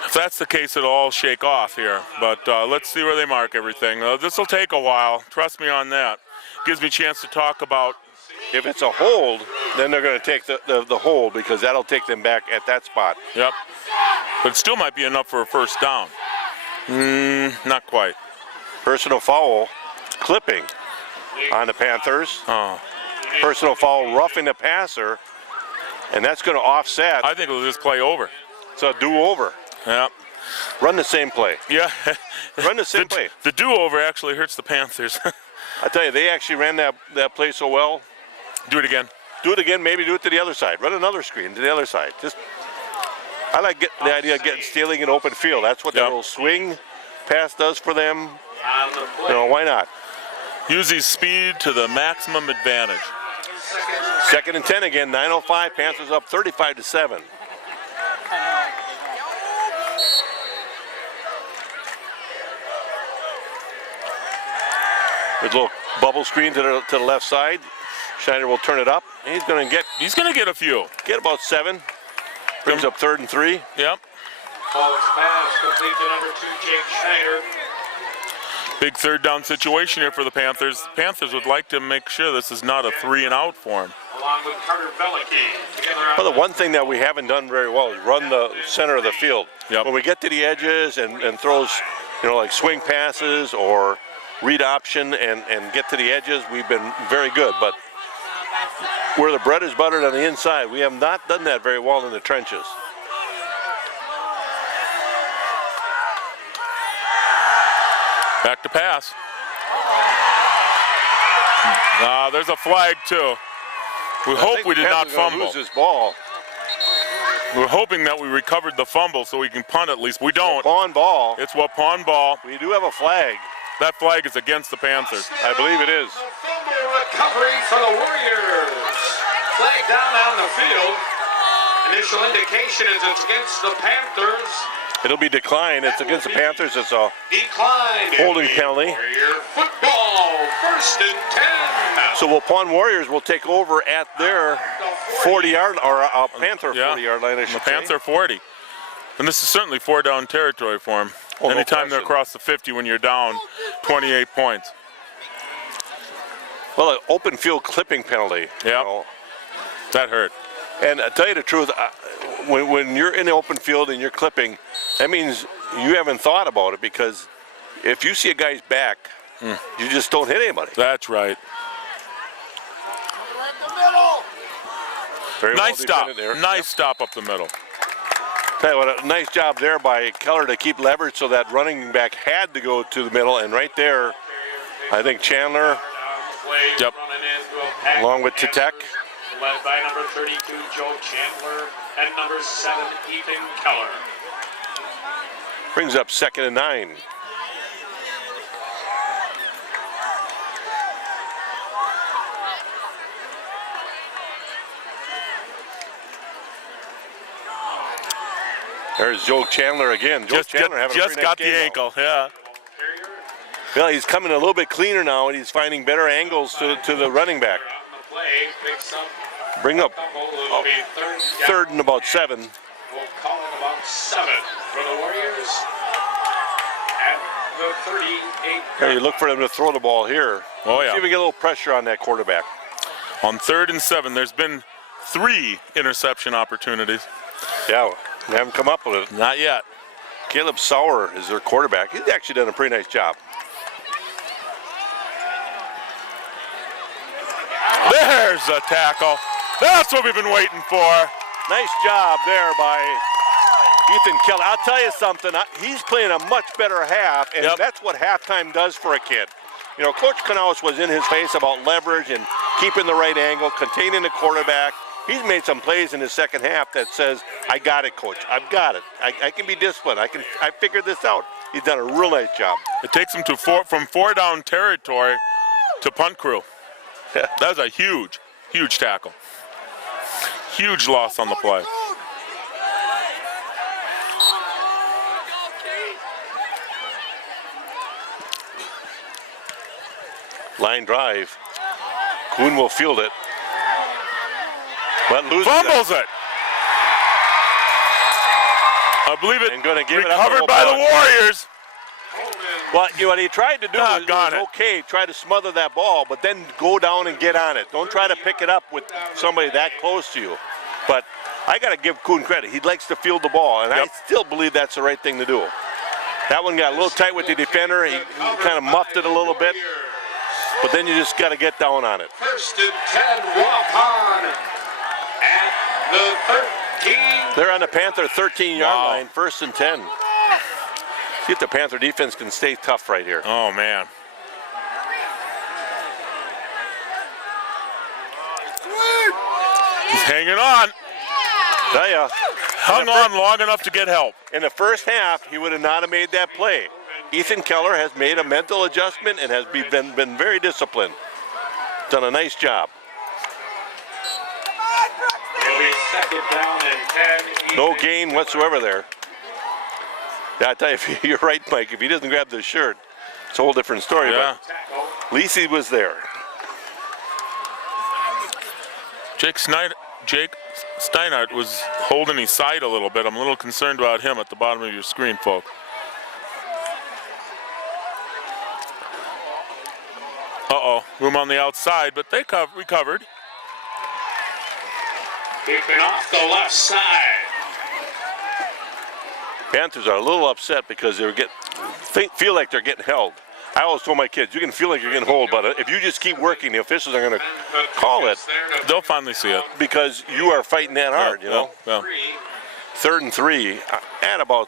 If that's the case, it'll all shake off here. But let's see where they mark everything. This will take a while. Trust me on that. Gives me a chance to talk about. If it's a hold, then they're going to take the hold because that'll take them back at that spot. Yep. But it still might be enough for a first down. Not quite. Personal foul, clipping on the Panthers. Oh. Personal foul, roughing the passer, and that's going to offset. I think it'll just play over. It's a do-over. Yeah. Run the same play. Yeah. Run the same play. The do-over actually hurts the Panthers. I tell you, they actually ran that play so well. Do it again. Do it again, maybe do it to the other side. Run another screen to the other side. I like the idea of getting stealing an open field. That's what that little swing pass does for them. Why not? Use his speed to the maximum advantage. 2nd and 10 again, 9:05. Panthers up 35-7. There's a little bubble screen to the left side. Schneider will turn it up. He's going to get a few. Get about 7. Brings up 3rd and 3. Yep. False pass complete to number 2, Jake Schneider. Big 3rd down situation here for the Panthers. Panthers would like to make sure this is not a 3-and-out for him. Along with Carter Bellicky. Well, the one thing that we haven't done very well is run the center of the field. Yep. When we get to the edges and throws, like swing passes or read option and get to the edges, we've been very good. But where the bread is buttered on the inside, we have not done that very well in the trenches. Back to pass. There's a flag too. We hope we did not fumble. Lose this ball. We're hoping that we recovered the fumble so we can punt at least. We don't. Pawn ball. It's Waupun ball. We do have a flag. That flag is against the Panthers. I believe it is. Fumble recovery for the Warriors. Flag down on the field. Initial indication is it's against the Panthers. It'll be declined. It's against the Panthers. It's a Declined. holding penalty. Warrior football. 1st and 10. So Waupun Warriors will take over at their 40-yard or Panther 40-yard line, I should say. Panther 40. And this is certainly 4-down territory for them. Anytime they're across the 50 when you're down 28 points. Well, an open field clipping penalty. Yeah. That hurt. And to tell you the truth, when you're in the open field and you're clipping, that means you haven't thought about it, because if you see a guy's back, you just don't hit anybody. That's right. Very well Nice stop. defended there. Nice stop up the middle. Tell you what, a nice job there by Keller to keep leverage so that running back had to go to the middle, and right there, I think Chandler, Yep. along with Tatek, Led by number 32, Joe Chandler, and number 7, Ethan Keller. brings up 2nd and 9. There's Joe Chandler again. Joe Chandler having a just pretty nice got the game now. ankle. Yeah. Well, he's coming a little bit cleaner now, and he's finding better angles to the running back. On the play, picks up Bring up It'll be third and about 7. We'll call it about 7 for the Warriors at the 38. Here, you look for them to throw the ball here. Oh, yeah. See if we get a little pressure on that quarterback. On 3rd and 7, there's been 3 interception opportunities. Yeah, they haven't come up with it. Not yet. Caleb Sauer is their quarterback. He's actually done a pretty nice job. There's a tackle. That's what we've been waiting for. Nice job there by Ethan Keller. I'll tell you something. He's playing a much better half, and Yep. that's what halftime does for a kid. You know, Coach Canales was in his face about leverage and keeping the right angle, containing the quarterback. He's made some plays in his second half that says, I got it, Coach. I've got it. I can be disciplined. I figured this out. He's done a real nice job. It takes him to from 4 down territory to punt crew. That's a huge, huge tackle. Huge loss on the play. Line drive. Kuhn will field it. But loses Fumbles it. I believe it And gonna give it up recovered to by the Oakland. Warriors. Well, you know, what he tried to do was Doggone it. okay, try to smother that ball, but then go down and get on it. Don't try to pick it up with somebody that close to you. But I got to give Kuhn credit. He likes to field the ball, and Yep. I still believe that's the right thing to do. That one got a little tight with the defender. He kind of muffed it a little bit, but then you just got to get down on it. 1st and 10, Waupun at the 13. They're on the Panther 13-yard Wow. line, 1st and 10. See if the Panther defense can stay tough right here. Oh, man. He's hanging on. Tell ya, Hung on long enough to get help. in the first half, he would have not have made that play. Ethan Keller has made a mental adjustment and has been very disciplined. Done a nice job. It'll be 2nd down and 10. No gain whatsoever there. Yeah, I tell you, you're right, Mike. If he doesn't grab the shirt, it's a whole different story. Yeah. Tackle. But at least he was there. Jake Steinhardt was holding his side a little bit. I'm a little concerned about him at the bottom of your screen, folks. Uh-oh, room on the outside, but they recovered. Kicking off the left side. Panthers are a little upset because feel like they're getting held. I always told my kids, you can feel like you're getting held, but if you just keep working, the officials are going to call it They'll finally see it. because you are fighting that hard, you know. Yeah, 3rd and 3 at about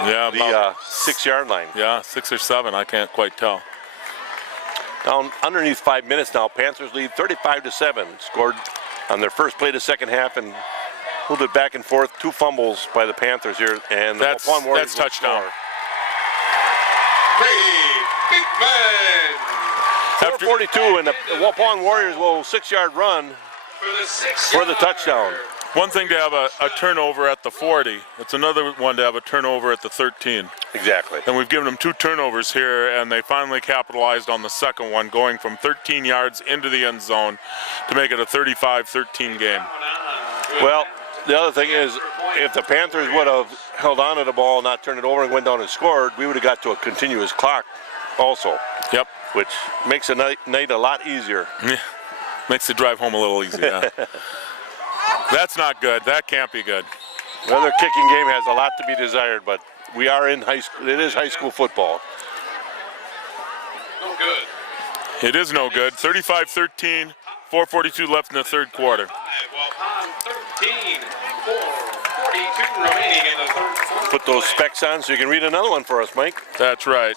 yeah, the about, 6-yard line. yeah, 6 or 7. I can't quite tell. Down underneath 5 minutes now. Panthers lead 35-7. Scored on their first play of the second half and moved it back and forth. 2 fumbles by the Panthers here, and the That's Waupun Warriors will touchdown. score. Brady Beekman 4:42, and the Waupun Warriors will 6-yard run for the touchdown. One thing to have a turnover at the 40. It's another one to have a turnover at the 13. Exactly. And we've given them 2 turnovers here, and they finally capitalized on the second one, going from 13 yards into the end zone to make it a 35-13 game. Well, the other thing is, if the Panthers would have held on to the ball, not turned it over, and went down and scored, we would have got to a continuous clock also, Yep. which makes the night a lot easier. Makes the drive home a little easier. Yeah. That's not good. That can't be good. Well, their kicking game has a lot to be desired, but we are in high school. It is high school football. No good. It is no good. 35-13, 4:42 left in the third quarter. Waupun 13, 4:42 remaining in the third quarter. Put those specs on so you can read another one for us, Mike. That's right.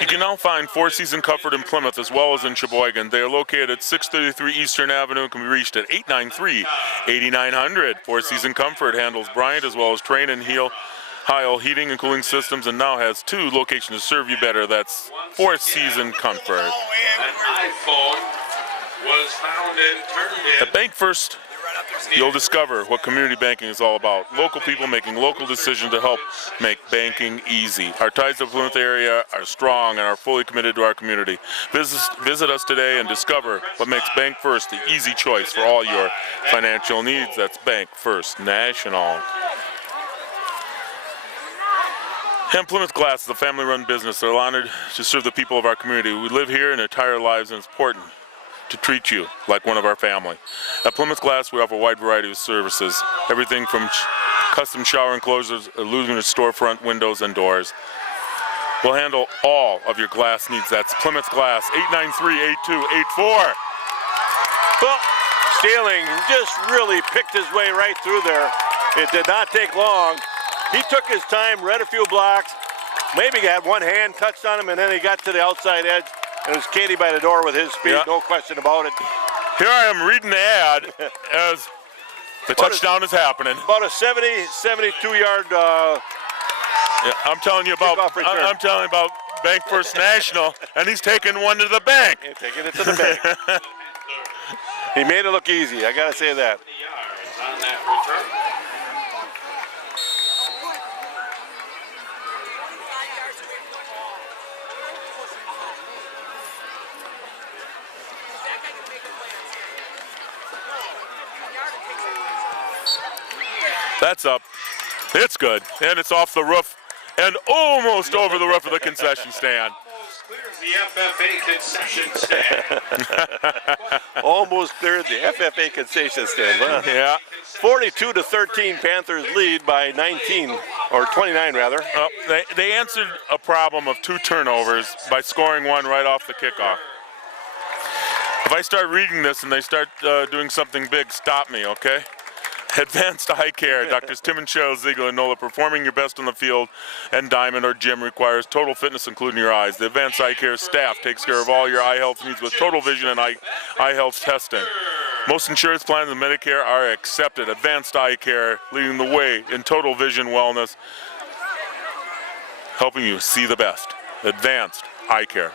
You can now find Four Season Comfort in Plymouth as well as in Sheboygan. They are located at 633 Eastern Avenue and can be reached at 893-8900. Four Season Comfort handles Bryant as well as Train and Heil heating and cooling systems and now has 2 locations to serve you better. That's Four Season Comfort. An iPhone was found and turned in. At Bank First, you'll discover what community banking is all about. Local people making local decisions to help make banking easy. Our ties to the Plymouth area are strong and are fully committed to our community. Visit us today and discover what makes Bank First the easy choice for all your financial needs. That's Bank First National. And Plymouth Glass is a family-run business. They're honored to serve the people of our community. We live here and entire lives, and it's important to treat you like one of our family. At Plymouth Glass, we offer a wide variety of services, everything from custom shower enclosures, illuminated storefront windows and doors. We'll handle all of your glass needs. That's Plymouth Glass, 893-8284. Well, Staling just really picked his way right through there. It did not take long. He took his time, read a few blocks, maybe got one hand touched on him, and then he got to the outside edge. And it was Katie by the door with his speed, no question about it. Here I am reading the ad as the touchdown is happening. About a 72-yard. I'm telling you about. I'm telling you about Bank First National, and he's taking one to the bank. He's taking it to the bank. He made it look easy. I gotta say that. Yards on that return. That's up. It's good. And it's off the roof and almost over the roof of the concession stand. Clears the FFA concession stand. Almost cleared the FFA concession stand. Huh? Yeah. 42-13, Panthers lead by 19, or 29 rather. They answered a problem of 2 turnovers by scoring one right off the kickoff. If I start reading this and they start doing something big, stop me, okay? Advanced Eye Care, Doctors Tim and Cheryl Ziegler know that performing your best on the field and diamond or gym requires total fitness, including your eyes. The Advanced Eye Care staff takes care of all your eye health needs with total vision and eye health testing. Most insurance plans and Medicare are accepted. Advanced Eye Care leading the way in total vision wellness, helping you see the best. Advanced Eye Care.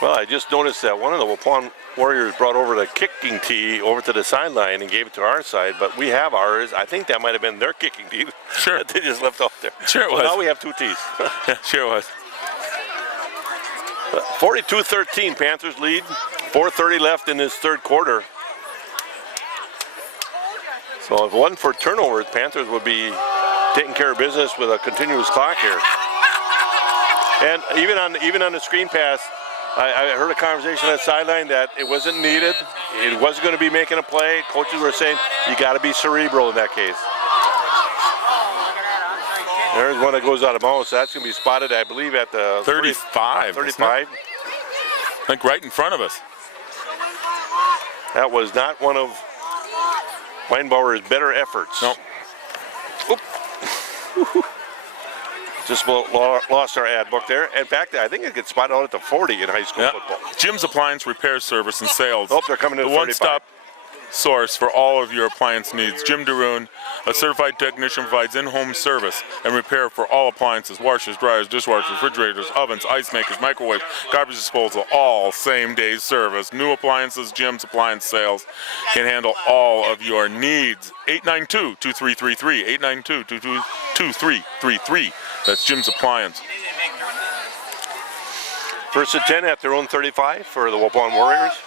Well, I just noticed that one of the Waupun Warriors brought over the kicking tee over to the sideline and gave it to our side, but we have ours. I think that might have been their kicking tee. Sure. That they just left off there. Sure it so was. Now we have 2 tees. Yeah, sure it was. 42-13, Panthers lead. 4:30 left in this third quarter. So if it wasn't for turnovers, Panthers would be taking care of business with a continuous clock here. And even on the screen pass, I heard a conversation on the sideline that it wasn't needed. It wasn't going to be making a play. Coaches were saying you got to be cerebral in that case. There's one that goes out of bounds. So that's going to be spotted, I believe, at the 35. 35. I think right in front of us. That was not one of Weinbauer's better efforts. No. Oop. Just lost our ad book there. In fact, I think it gets spotted out at the 40 in high school football. Jim's Appliance Repair Service and Sales. Oh, they're coming to the 35. One-stop source for all of your appliance needs. Jim DeRoon, a certified technician, provides in-home service and repair for all appliances, washers, dryers, dishwashers, refrigerators, ovens, ice makers, microwave, garbage disposal, all same-day service. New appliances, Jim's Appliance Sales can handle all of your needs. 892-2333, 892-2333. That's Jim's Appliance. First and 10 at their own 35 for the Waupun Warriors.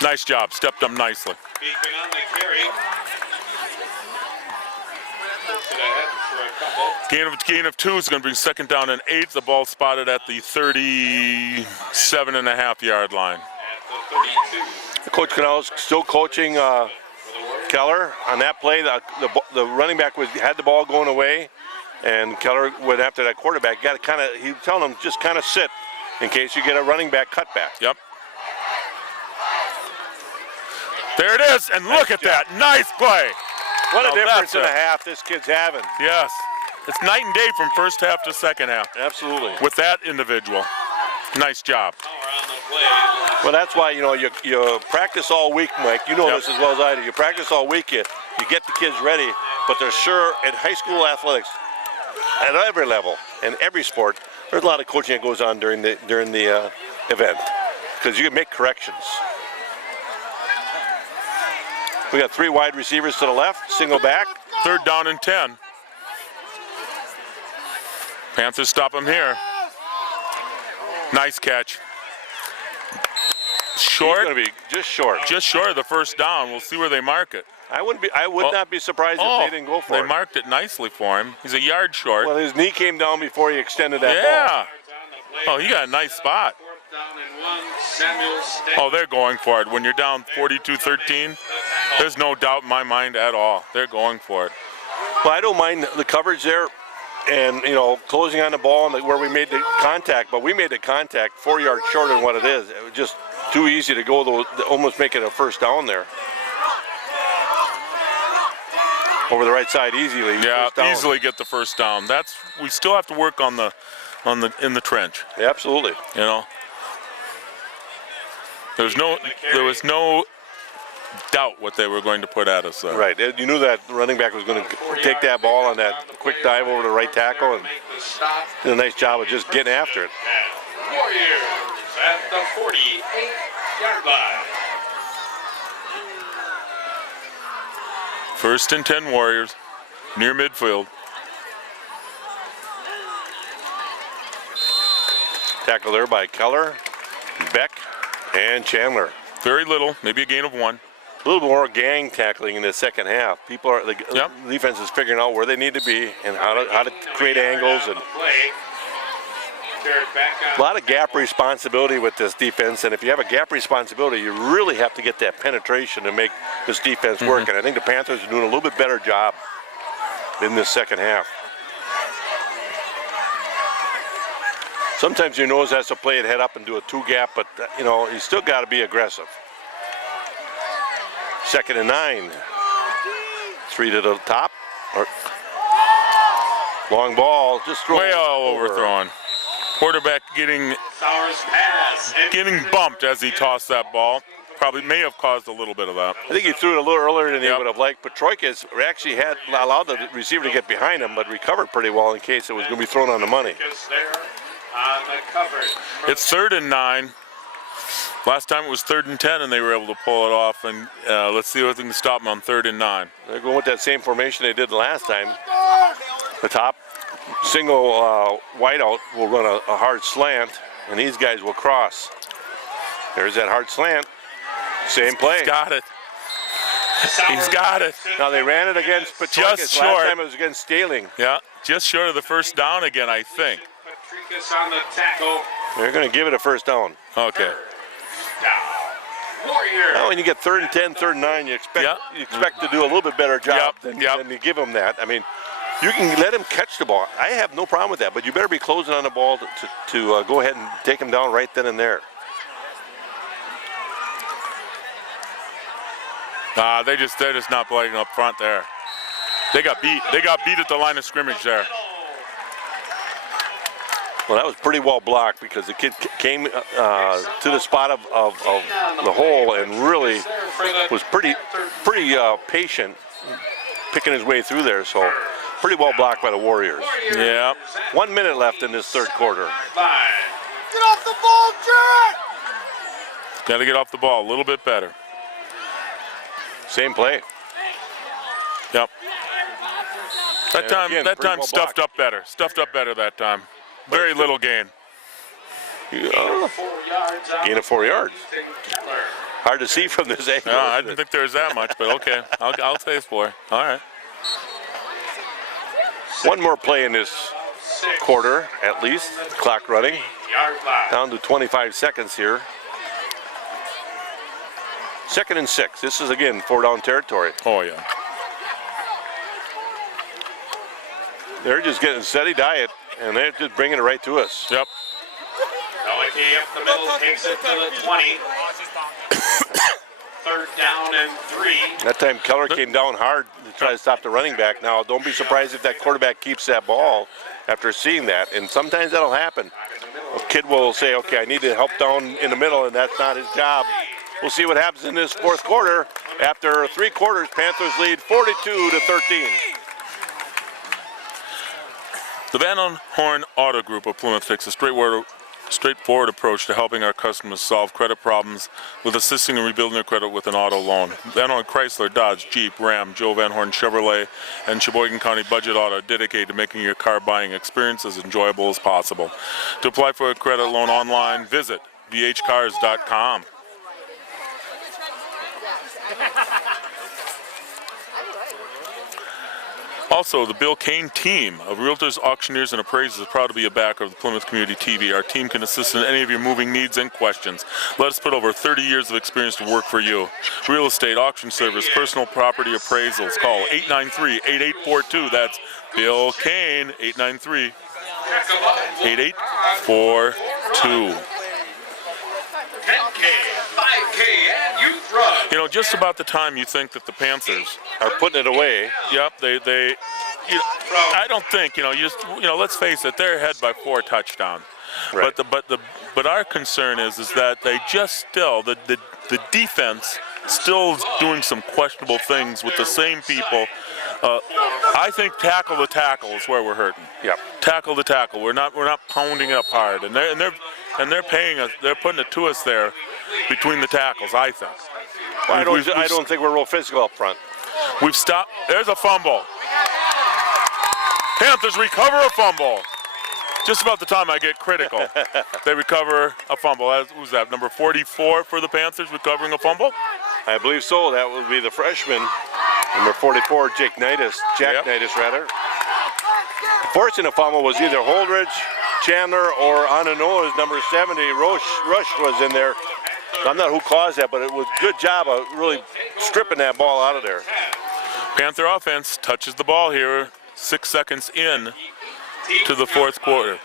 Nice job. Stepped up nicely. Beacon on the carry. To Gain of 2 is going to bring second down and 8. The ball spotted at the 37.5-yard line. Coach Canals still coaching Keller on that play. The running back had the ball going away, and Keller went after that quarterback. Got to he was telling him just kind of sit in case you get a running back cutback. Yep. There it is, and look at that. Nice play. What a Now difference that's and a it. half this kid's having. Yes. It's night and day from first half to second half Absolutely. with that individual. Nice job. Well, that's why, you practice all week, Mike. You know this as well as I do. You practice all week, you get the kids ready, but they're sure in high school athletics, at every level, in every sport, there's a lot of coaching that goes on during the event because you can make corrections. We got 3 wide receivers to the left, single back. Third down and 10. Panthers stop him here. Nice catch. Short. He's going to be just short. Just short of the first down. We'll see where they mark it. I would not be surprised if they didn't go for it. They marked it nicely for him. He's a yard short. Well, his knee came down before he extended that ball. Yeah. Oh, he got a nice spot. Oh, they're going for it. When you're down 42-13, there's no doubt in my mind at all. They're going for it. Well, I don't mind the coverage there and, closing on the ball and where we made the contact, but we made the contact 4 yards shorter than what it is. It was just too easy to go, almost make it a first down there. Over the right side easily. Yeah, easily get the first down. We still have to work in the trench. Yeah, absolutely. There was no doubt what they were going to put at us there. Right. You knew that the running back was going to take that ball on that quick dive over the right tackle and did a nice job of just getting after it. Warriors at the 48-yard line. First and 10 Warriors, near midfield. Tackle there by Keller, Beck, and Chandler. Very little, maybe a gain of 1. A little more gang tackling in the second half. The defense is figuring out where they need to be and how to create angles, and a lot of gap responsibility with this defense. And if you have a gap responsibility, you really have to get that penetration to make this defense work. And I think the Panthers are doing a little bit better job in this second half. Sometimes your nose has to play it head up and do a 2-gap, but you still got to be aggressive. Second and 9. 3 to the top. Long ball, just throw way all overthrown. Quarterback getting bumped as he tossed that ball. Probably may have caused a little bit of that. I think he threw it a little earlier than he would have liked, but Troikis actually had allowed the receiver to get behind him, but recovered pretty well in case it was going to be thrown on the money. It's 3rd and 9. Last time it was 3rd and 10, and they were able to pull it off. And let's see if they can stop them on 3rd and 9. They're going with that same formation they did last time. The top single wideout will run a hard slant, and these guys will cross. There's that hard slant. Same play. He's got it. He's got it. Now they ran it against Petrikis. Just short. Last time it was against Staling. Yeah, just short of the first down again, I think. Petrikis on the tackle. They're going to give it a first down. Okay. Warriors. Now when you get 3rd and 10, 3rd and 9, you expect to do a little bit better job than you give them that. I mean, you can let him catch the ball. I have no problem with that, but you better be closing on the ball to go ahead and take him down right then and there. They're just not playing up front there. They got beat. They got beat at the line of scrimmage there. Well, that was pretty well blocked because the kid came to the spot of the hole and really was pretty patient picking his way through there. So pretty well blocked by the Warriors. Yeah. 1 minute left in this third quarter. Get off the ball, Jared! Got to get off the ball a little bit better. Same play. Yep. That time, again, that pretty time well stuffed blocked. up better. Stuffed up better that time. Very little gain. Gain of 4 yards. Hard to see from this angle. No, I didn't think there was that much, but okay. I'll say 4. All right. One more play in this quarter, at least. Clock running. Yard line. Down to 25 seconds here. 2nd and 6. This is, again, 4-down territory. Oh, yeah. They're just getting a steady diet, and they're just bringing it right to us. Yep. Pelliquet up the middle, takes it to the 20. 3rd down and 3. That time Keller came down hard to try to stop the running back. Now, don't be surprised if that quarterback keeps that ball after seeing that, and sometimes that'll happen. A kid will say, okay, I need to help down in the middle, and that's not his job. We'll see what happens in this 4th quarter. After 3 quarters, Panthers lead 42-13. The Van Horn Auto Group of Plymouth takes a straightforward approach to helping our customers solve credit problems with assisting in rebuilding their credit with an auto loan. Van Horn Chrysler, Dodge, Jeep, Ram, Joe Van Horn Chevrolet, and Sheboygan County Budget Auto are dedicated to making your car buying experience as enjoyable as possible. To apply for a credit loan online, visit vhcars.com. Also, the Bill Kane team of Realtors, Auctioneers, and Appraisers is proud to be a backer of the Plymouth Community TV. Our team can assist in any of your moving needs and questions. Let us put over 30 years of experience to work for you. Real estate, auction service, personal property appraisals. Call 893-8842. That's Bill Kane, 893-8842. 10K, 5K, and youth run. You know, just about the time you think that the Panthers Are putting it away. Yep, they you know, I don't think, let's face it, they're ahead by 4 touchdowns. Right. But our concern is that they just still the defense still is doing some questionable things with the same people. I think tackle to tackle is where we're hurting. Yep. Tackle to tackle. We're not pounding it up hard, and they're paying us. They're putting it to us there between the tackles. I think. Well, I don't think we're real physical up front. We've stopped. There's a fumble. Panthers recover a fumble. Just about the time I get critical, they recover a fumble. Who's that? Number 44 for the Panthers recovering a fumble? I believe so. That would be the freshman, number 44, Jack Knightis, rather. Forcing a fumble was either Holdridge, Chandler, or Ananoa's number 70, Rush was in there. I'm not who caused that, but it was a good job of really stripping that ball out of there. Panther offense touches the ball here, 6 seconds in to the 4th quarter.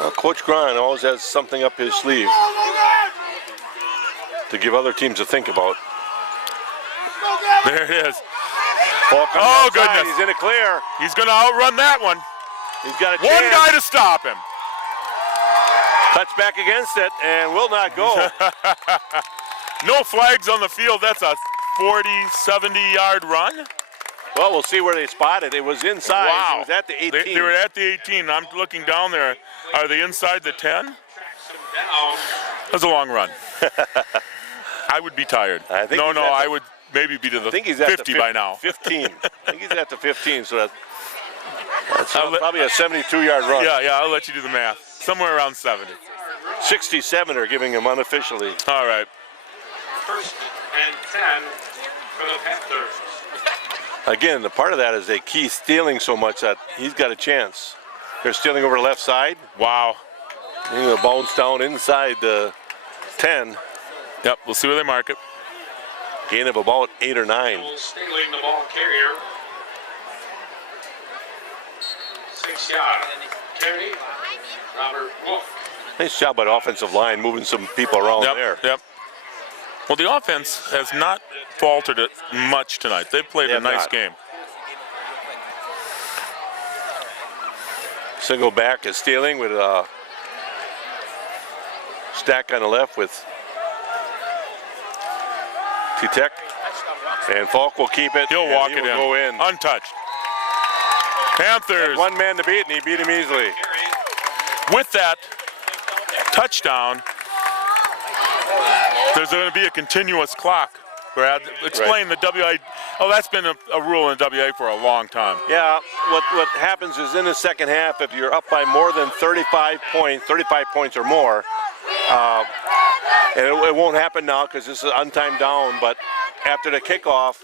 Well, Coach Grant always has something up his sleeve to give other teams to think about. There it is. Ball comes Oh, outside. goodness. He's in it clear. He's going to outrun that one. He's got a One chance. guy to stop him. Cuts back against it and will not go. No flags on the field. That's a 40, 70-yard run. Well, we'll see where they spot it. It was inside. Wow. It was at the 18. They were at the 18. I'm looking down there. Are they inside the 10? That's a long run. I would be tired. I think No, I would maybe be to the I think he's at 50 the by now. 15. I think he's at the 15, so that's probably a 72-yard run. Yeah, I'll let you do the math. Somewhere around 70. 67 are giving him unofficially. All right. 1st and 10 for the Panthers. Again, the part of that is they keep stealing so much that he's got a chance. They're stealing over the left side. Wow. He's going to bounce down inside the 10. Yep, we'll see where they mark it. Gain of about 8 or 9. Stealing the ball carrier. 6-yard carry. Robert Wolf. Nice job by the offensive line moving some people around there. Yep. Well, the offense has not faltered it much tonight. They've played They a have nice not. game. Single back is stealing with a stack on the left with T-Tech. And Falk will keep it. He'll and walk he it will go in. untouched. Panthers, One man to beat, and he beat him easily. with that touchdown, there's going to be a continuous clock. Brad, explain the WA. Oh, that's been a rule in the WA for a long time. Yeah, what happens is in the second half, if you're up by more than 35 points or more, and it won't happen now because this is untimed down, but after the kickoff,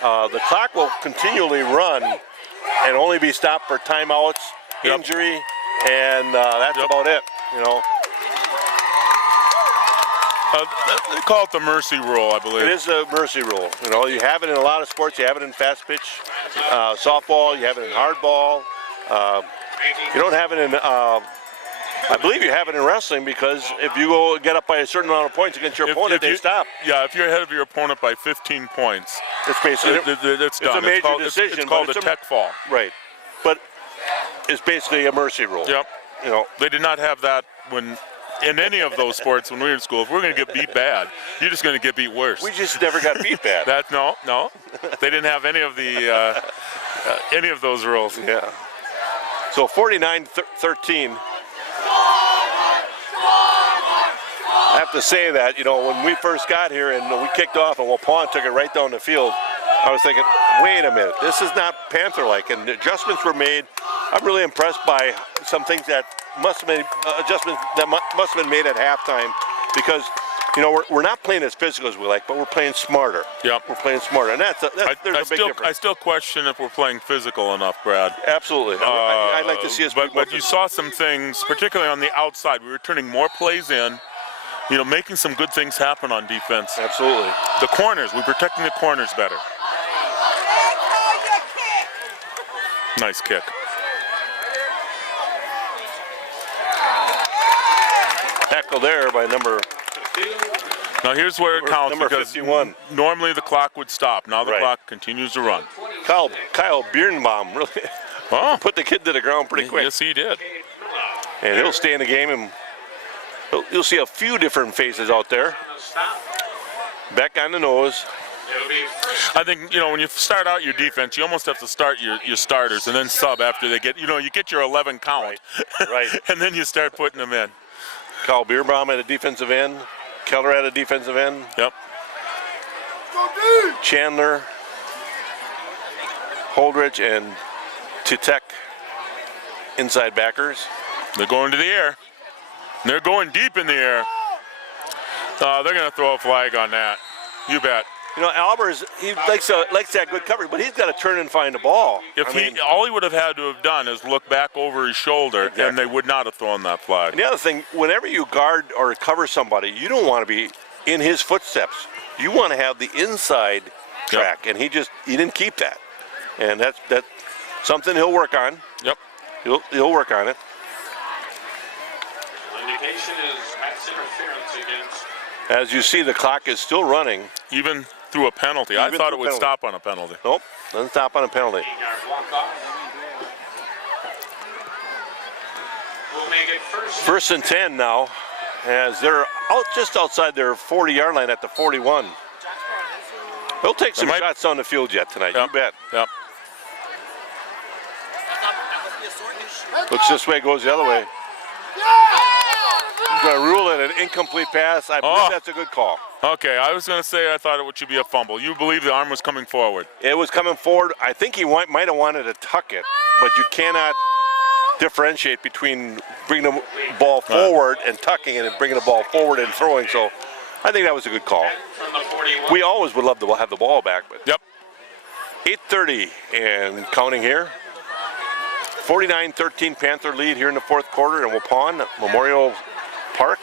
the clock will continually run and only be stopped for timeouts, Yep. injury, and that's Yep. about it. You know, They call it the mercy rule, I believe. it is a mercy rule. You know, you have it in a lot of sports. You have it in fast pitch, softball. You have it in hardball. You don't have it in. I believe you have it in wrestling because if you go get up by a certain amount of points against your opponent, they stop. Yeah, if you're ahead of your opponent by 15 points, It's basically it's done. a major called, decision. It's called but a tech fall. Right, but it's basically a mercy rule. Yep. You know, They did not have that when in any of those sports when we were in school. If we're going to get beat bad, you're just going to get beat worse. we just never got beat bad. No. They didn't have any of the any of those rules. Yeah. So 49-13. I have to say that, you know, when we first got here and we kicked off and Waupun took it right down the field, I was thinking, wait a minute, this is not Panther-like, and adjustments were made. I'm really impressed by some things that must have been adjustments that must have been made at halftime because, you know, we're not playing as physical as we like, but we're playing smarter. Yep. We're playing smarter, and there's a big difference. I still question if we're playing physical enough, Brad. Absolutely. I'd like to see us. But you saw some things, particularly on the outside. We were turning more plays in, you know, making some good things happen on defense. Absolutely. The corners, we're protecting the corners better. Nice kick. Tackle there by number. Now here's where it counts Number because 51. normally the clock would stop. Now the Right. clock continues to run. Kyle Birnbaum really Oh, put the kid to the ground pretty quick. yes, he did. And he'll stay in the game, and you'll see a few different faces out there. Back on the nose. I think, you know, when you start out your defense, you almost have to start your starters and then sub after they get, you know, you get your 11 count. Right. And then you start putting them in. Kyle Birnbaum at a defensive end. Keller at a defensive end. Yep. Chandler, Holdridge, and Titek inside backers. They're going to the air. They're going deep in the air. They're going to throw a flag on that. You bet. You know, Albers, he likes that good coverage, but he's got to turn and find the ball. All he would have had to have done is look back over his shoulder, Exactly. and they would not have thrown that flag. And the other thing, whenever you guard or cover somebody, you don't want to be in his footsteps. You want to have the inside track, and he didn't keep that. And that's something he'll work on. Yep. He'll work on it. Indication is pass interference against. As you see, the clock is still running. Even through a penalty. I Even thought through it would penalty. stop on a penalty. Nope, doesn't stop on a penalty. 8-yard walk-off. We'll make it first. 1st and 10 now, as they're just outside their 40-yard line at the 41. They'll take some shots on the field yet tonight, Yep. you bet. Yep. Looks this way, goes the other way. He's going to rule it an incomplete pass. I believe that's a good call. Okay, I was going to say I thought it should be a fumble. You believe the arm was coming forward. It was coming forward. I think he might have wanted to tuck it, but you cannot differentiate between bringing the ball forward and tucking it and bringing the ball forward and throwing. So I think that was a good call. From the 41. We always would love to have the ball back, but Yep. 8:30 and counting here. 49-13 Panther lead here in the fourth quarter in Waupun Memorial Park.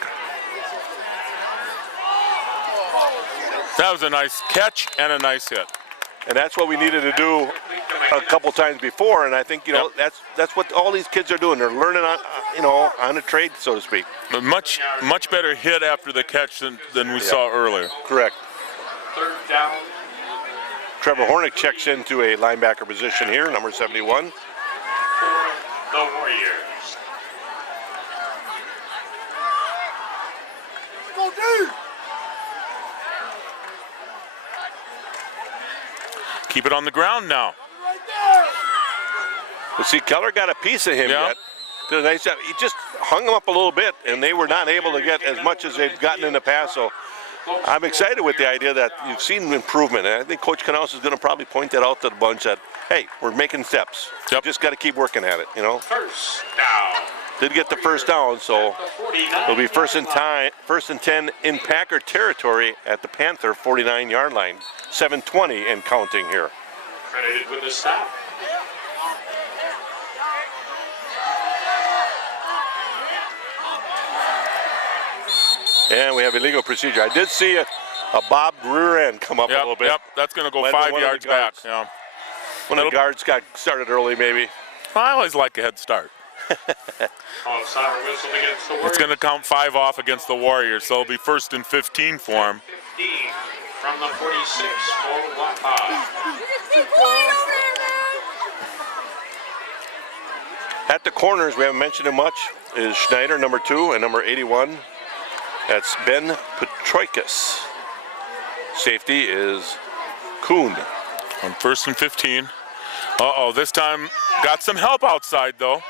That was a nice catch and a nice hit. And that's what we needed to do a couple times before. And I think, you know, that's what all these kids are doing. They're learning on, on a trade, so to speak. A much better hit after the catch than we saw earlier. Correct. 3rd down. Trevor Hornick checks into a linebacker position here, number 71. For the Warriors. Go deep. Keep it on the ground now. Right there. But see, Keller got a piece of him Yeah. yet. Did a nice job. He just hung him up a little bit, and they were not able to get as much as they've gotten in the past. So I'm excited with the idea that you've seen improvement. And I think Coach Knaus is going to probably point that out to the bunch that, hey, we're making steps. Yep. Just got to keep working at it, you know. 1st down. did get the first down, so it'll be first and 10 in Packer territory at the Panther 49-yard line. 7:20 and counting here. Credited with the stop. And we have illegal procedure. I did see a bobbed rear end come up a little bit. Yep, that's going to go Might have been 5 one of the yards back. guards. Yeah. One of the guards got started early, maybe. I always like a head start. Call siren whistle against the Warriors. It's going to count 5 off against the Warriors, so it'll be first and 15 for him. 15 from the 46 for Wapa. At the corners, we haven't mentioned him much, is Schneider, number 2, and number 81. That's Ben Petroikis. Safety is Kuhn. On first and 15. Uh-oh, this time got some help outside, though.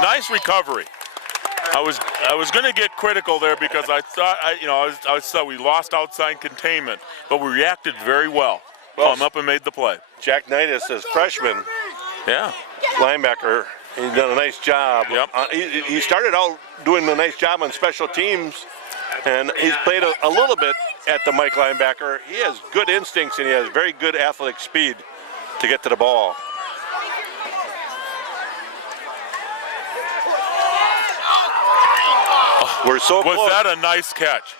Nice recovery. I was going to get critical there because I thought, I thought we lost outside containment, but we reacted very well. Come up and made the play. Jack Knightis, as freshman Yeah. linebacker, he's done a nice job. Yep. He started out doing a nice job on special teams, and he's played a little bit at the Mike linebacker. He has good instincts, and he has very good athletic speed to get to the ball. We're so close. Was that a nice catch?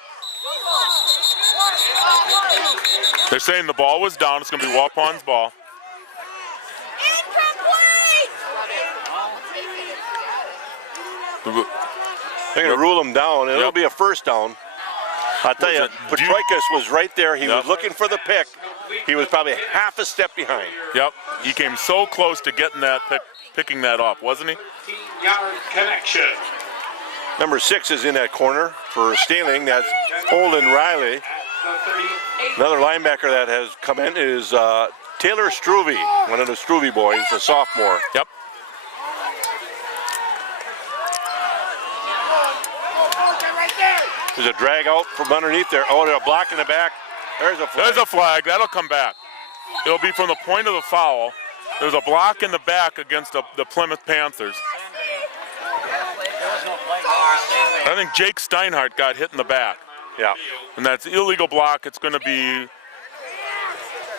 They're saying the ball was down. It's going to be Waupун's ball. They're going to rule him down, and it'll be a first down. I'll tell you, Petroikis was right there. He was looking for the pick. He was probably half a step behind. Yep. He came so close to getting that picking that off, wasn't he? 15-yard connection. Number 6 is in that corner for Staling. That's Holden Riley. Another linebacker that has come in is Taylor Struve, one of the Struve boys, a sophomore. Yep. There's a drag out from underneath there. Oh, they're blocking the back. There's a flag. There's a flag. That'll come back. It'll be from the point of the foul. There's a block in the back against the Plymouth Panthers. I think Jake Steinhardt got hit in the back. Yeah. And that's illegal block. It's going to be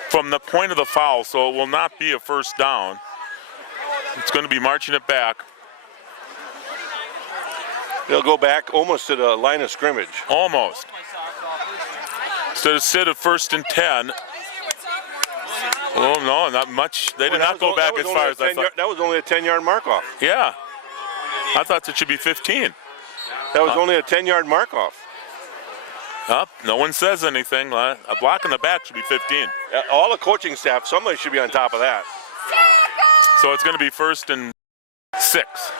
from the point of the foul, so it will not be a first down. It's going to be marching it back. They'll go back almost to the line of scrimmage. Almost. So instead of first and 10. Oh, no, not much. They did not go back as far as I thought. That was only a 10-yard mark-off. Yeah. I thought it should be 15. That was only a 10-yard mark-off. No one says anything. A block in the back should be 15. All the coaching staff, somebody should be on top of that. So it's going to be first and 6.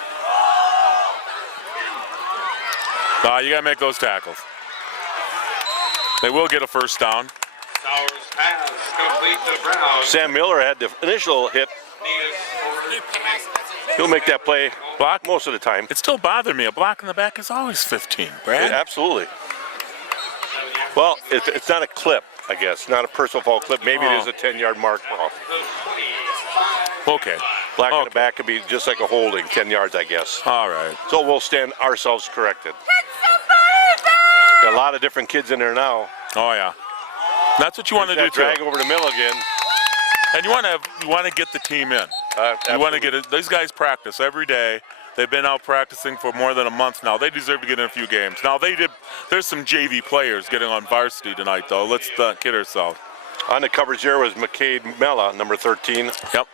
You got to make those tackles. They will get a first down. Sowers pass complete to Brown. Sam Miller had the initial hit. He'll make that play Block most of the time. It still bothered me. A block in the back is always 15, Brad. Yeah, absolutely. Well, it's not a clip, I guess. Not a personal foul clip. Maybe it is a 10-yard mark off. Okay. Black in the back could be just like a holding, 10 yards, I guess. All right. So we'll stand ourselves corrected. Got a lot of different kids in there now. Oh yeah. That's what you want to do That too. drag over the middle again. And you want to get the team in. You want to get it. These guys practice every day. They've been out practicing for more than a month now. They deserve to get in a few games. Now there's some JV players getting on varsity tonight though. Let's not kid ourselves. On the coverage there was McCade Mella, number 13. Yep.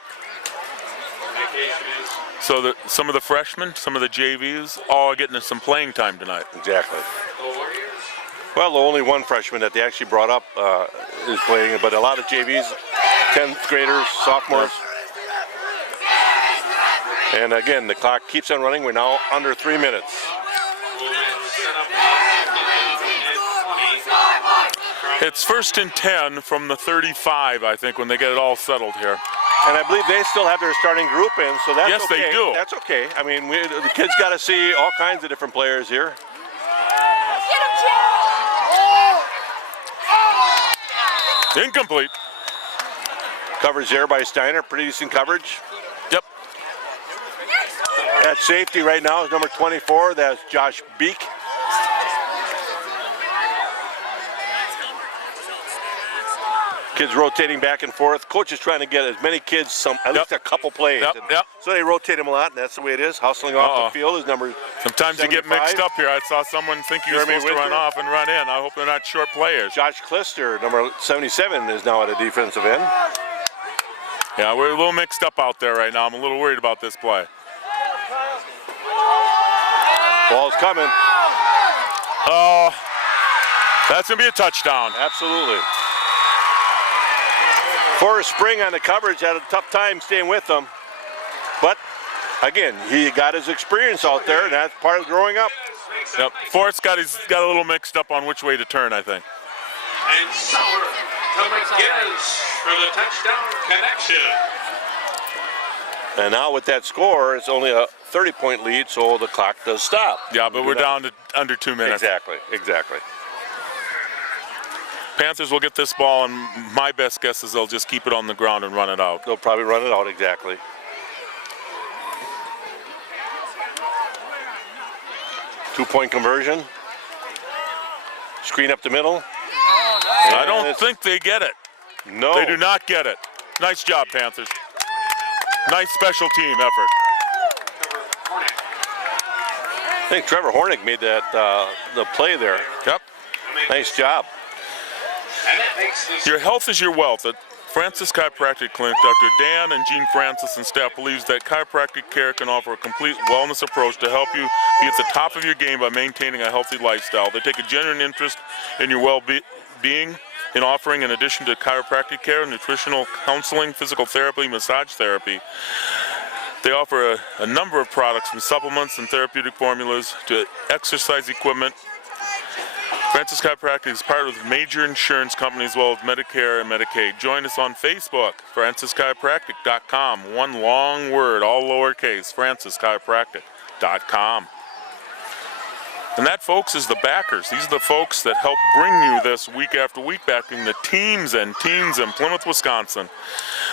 So some of the freshmen, some of the JVs, all getting some playing time tonight. Exactly. Well, the only one freshman that they actually brought up is playing, but a lot of JVs, 10th graders, sophomores. And again, the clock keeps on running. We're now under 3 minutes. It's first and 10 from the 35, I think, when they get it all settled here. And I believe they still have their starting group in, so that's yes, okay. Yes, they do. That's okay. I mean, the kids got to see all kinds of different players here. Incomplete. Coverage there by Steiner. Pretty decent coverage. Yep. At safety right now is number 24. That's Josh Beek. Kids rotating back and forth. Coach is trying to get as many kids at least a couple plays. Yep, And yep. So they rotate them a lot, and that's the way it is. Hustling off the field is number Sometimes you get 75. mixed up here. I saw someone think he was Jeremy supposed to run Winter. off and run in. I hope they're not short players. Josh Klister, number 77, is now at a defensive end. Yeah, we're a little mixed up out there right now. I'm a little worried about this play. Ball's coming. Oh, that's going to be a touchdown. Absolutely. Forrest Spring on the coverage had a tough time staying with them. But, again, he got his experience out there, and that's part of growing up. Yep. Forrest got a little mixed up on which way to turn, I think. And Sauer to McGinnis for the touchdown connection. And now with that score, it's only a 30-point lead, so the clock does stop. Yeah, but we're down to under 2 minutes. Exactly. Panthers will get this ball, and my best guess is they'll just keep it on the ground and run it out. They'll probably run it out, exactly. Two-point conversion. Screen up the middle. I don't think they get it. No. They do not get it. Nice job, Panthers. Nice special team effort. I think Trevor Hornick made that the play there. Yep. Nice job. And it makes this Your health is your wealth. At Francis Chiropractic Clinic, Dr. Dan and Jean Francis and staff believes that chiropractic care can offer a complete wellness approach to help you be at the top of your game by maintaining a healthy lifestyle. They take a genuine interest in your well-being in offering, in addition to chiropractic care, nutritional counseling, physical therapy, massage therapy. They offer a number of products from supplements and therapeutic formulas to exercise equipment. Francis Chiropractic is partnered with major insurance companies as well as Medicare and Medicaid. Join us on Facebook, francischiropractic.com. One long word, all lowercase, francischiropractic.com. And that, folks, is the backers. These are the folks that help bring you this week after week, backing the teams in Plymouth, Wisconsin.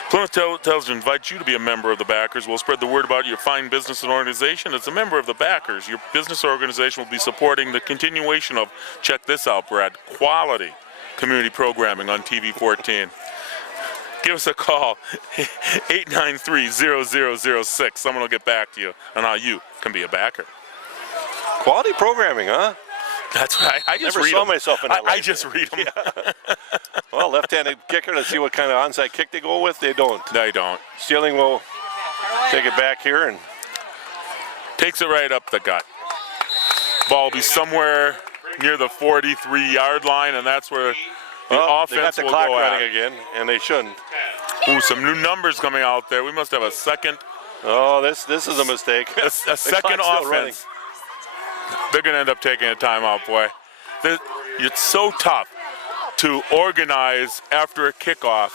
Plymouth Television invites you to be a member of the backers. We'll spread the word about your fine business and organization. As a member of the backers, your business or organization will be supporting the continuation of, check this out, Brad, quality community programming on TV 14. Give us a call, 893-0006. Someone will get back to you on how you can be a backer. Quality programming, huh? That's right. I just Never read saw them. myself in that I light. just read them. Well, left-handed kicker, let's see what kind of onside kick they go with. They don't. They don't. Stealing will take it back here and Takes it right up the gut. Ball will be somewhere near the 43-yard line, and that's where the they got offense the will clock go running at. again, and they shouldn't. Ooh, some new numbers coming out there. We must have a second Oh, this is a mistake. a second clock's still offense. They're going to end up taking a timeout, boy. It's so tough to organize after a kickoff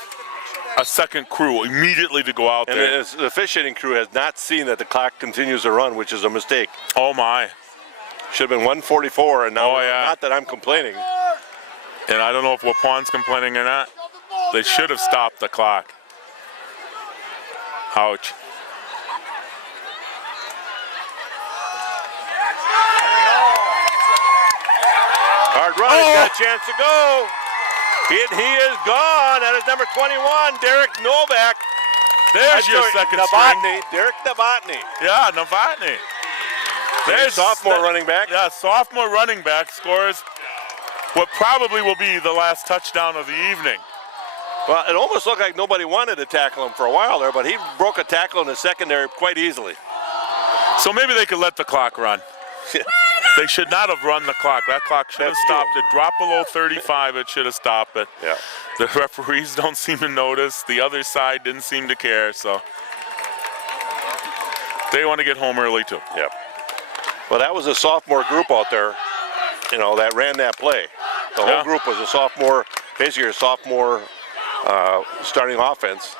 a second crew immediately to go out And there. the officiating crew has not seen that the clock continues to run, which is a mistake. Oh, my. Should have been 1:44, and now, Oh, yeah. not that I'm complaining. And I don't know if Wapon's complaining or not. They should have stopped the clock. Ouch. Hard run, he's got a chance to go. He is gone. That is number 21, Derek Novak. There's your second string. Derek Novotny. Yeah, Novotny. There's sophomore running back. Yeah, sophomore running back scores what probably will be the last touchdown of the evening. Well, it almost looked like nobody wanted to tackle him for a while there, but he broke a tackle in the secondary quite easily. So maybe they could let the clock run. They should not have run the clock. That clock should have That's stopped it. Dropped below 35, it should have stopped it. Yeah. The referees don't seem to notice. The other side didn't seem to care, so they want to get home early too. Yep. Well, that was a sophomore group out there, that ran that play. The whole Yeah. group was a sophomore, basically a sophomore starting offense.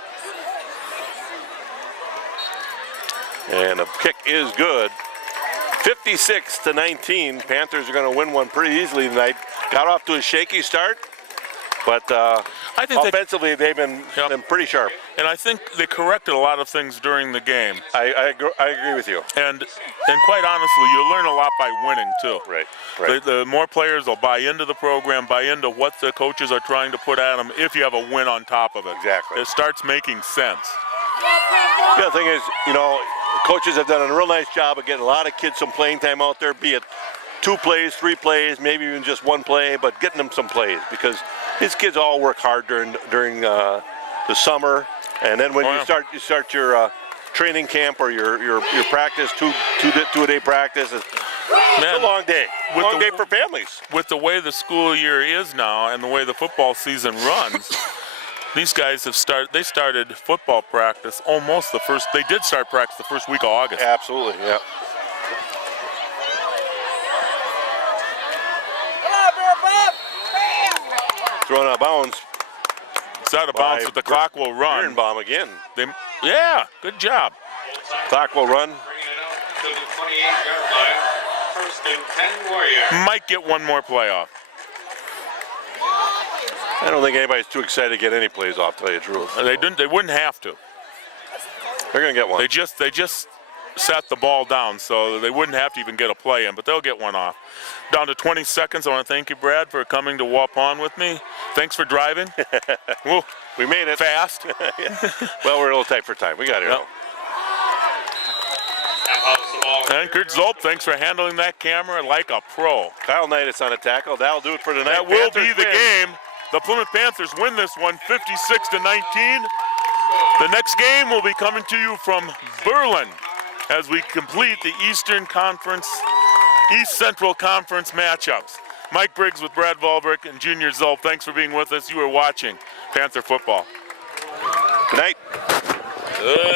And the kick is good. 56-19. Panthers are going to win one pretty easily tonight. Got off to a shaky start, But I think offensively, they've been pretty sharp. and I think they corrected a lot of things during the game. I agree with you. And quite honestly, you learn a lot by winning too. Right. The more players will buy into the program, buy into what the coaches are trying to put at them. If you have a win on top of it, Exactly. it starts making sense. The other thing is, coaches have done a real nice job of getting a lot of kids some playing time out there, be it 2 plays, 3 plays, maybe even just 1 play, but getting them some plays because these kids all work hard during the summer, and then when you start your training camp or your practice, two-a-day practice, it's a long day. Long day for families. With the way the school year is now and the way the football season runs. These guys have started football practice they did start practice the first week of August. Absolutely, yeah. Thrown out of bounds. It's out of bounds, but the clock will run. Birnbaum again. Yeah, good job. Clock will run. Bringing it up to the 28-yard line. First and 10 Warriors. Might get one more playoff. I don't think anybody's too excited to get any plays off, to tell you the truth. They wouldn't have to. They're going to get one. They just sat the ball down, so they wouldn't have to even get a play in, but they'll get one off. Down to 20 seconds. I want to thank you, Brad, for coming to Waupun with me. Thanks for driving. Whoa, we made it. Fast. Well, we're a little tight for time. We got it. Yep. And Kurt Zolp, thanks for handling that camera like a pro. Kyle Knight is on a tackle. That'll do it for tonight. That will be the game. The Plymouth Panthers win this one 56-19. The next game will be coming to you from Berlin as we complete the East Central Conference matchups. Mike Briggs with Brad Volbrick and Junior Zolp, thanks for being with us. You are watching Panther football. Good night. Good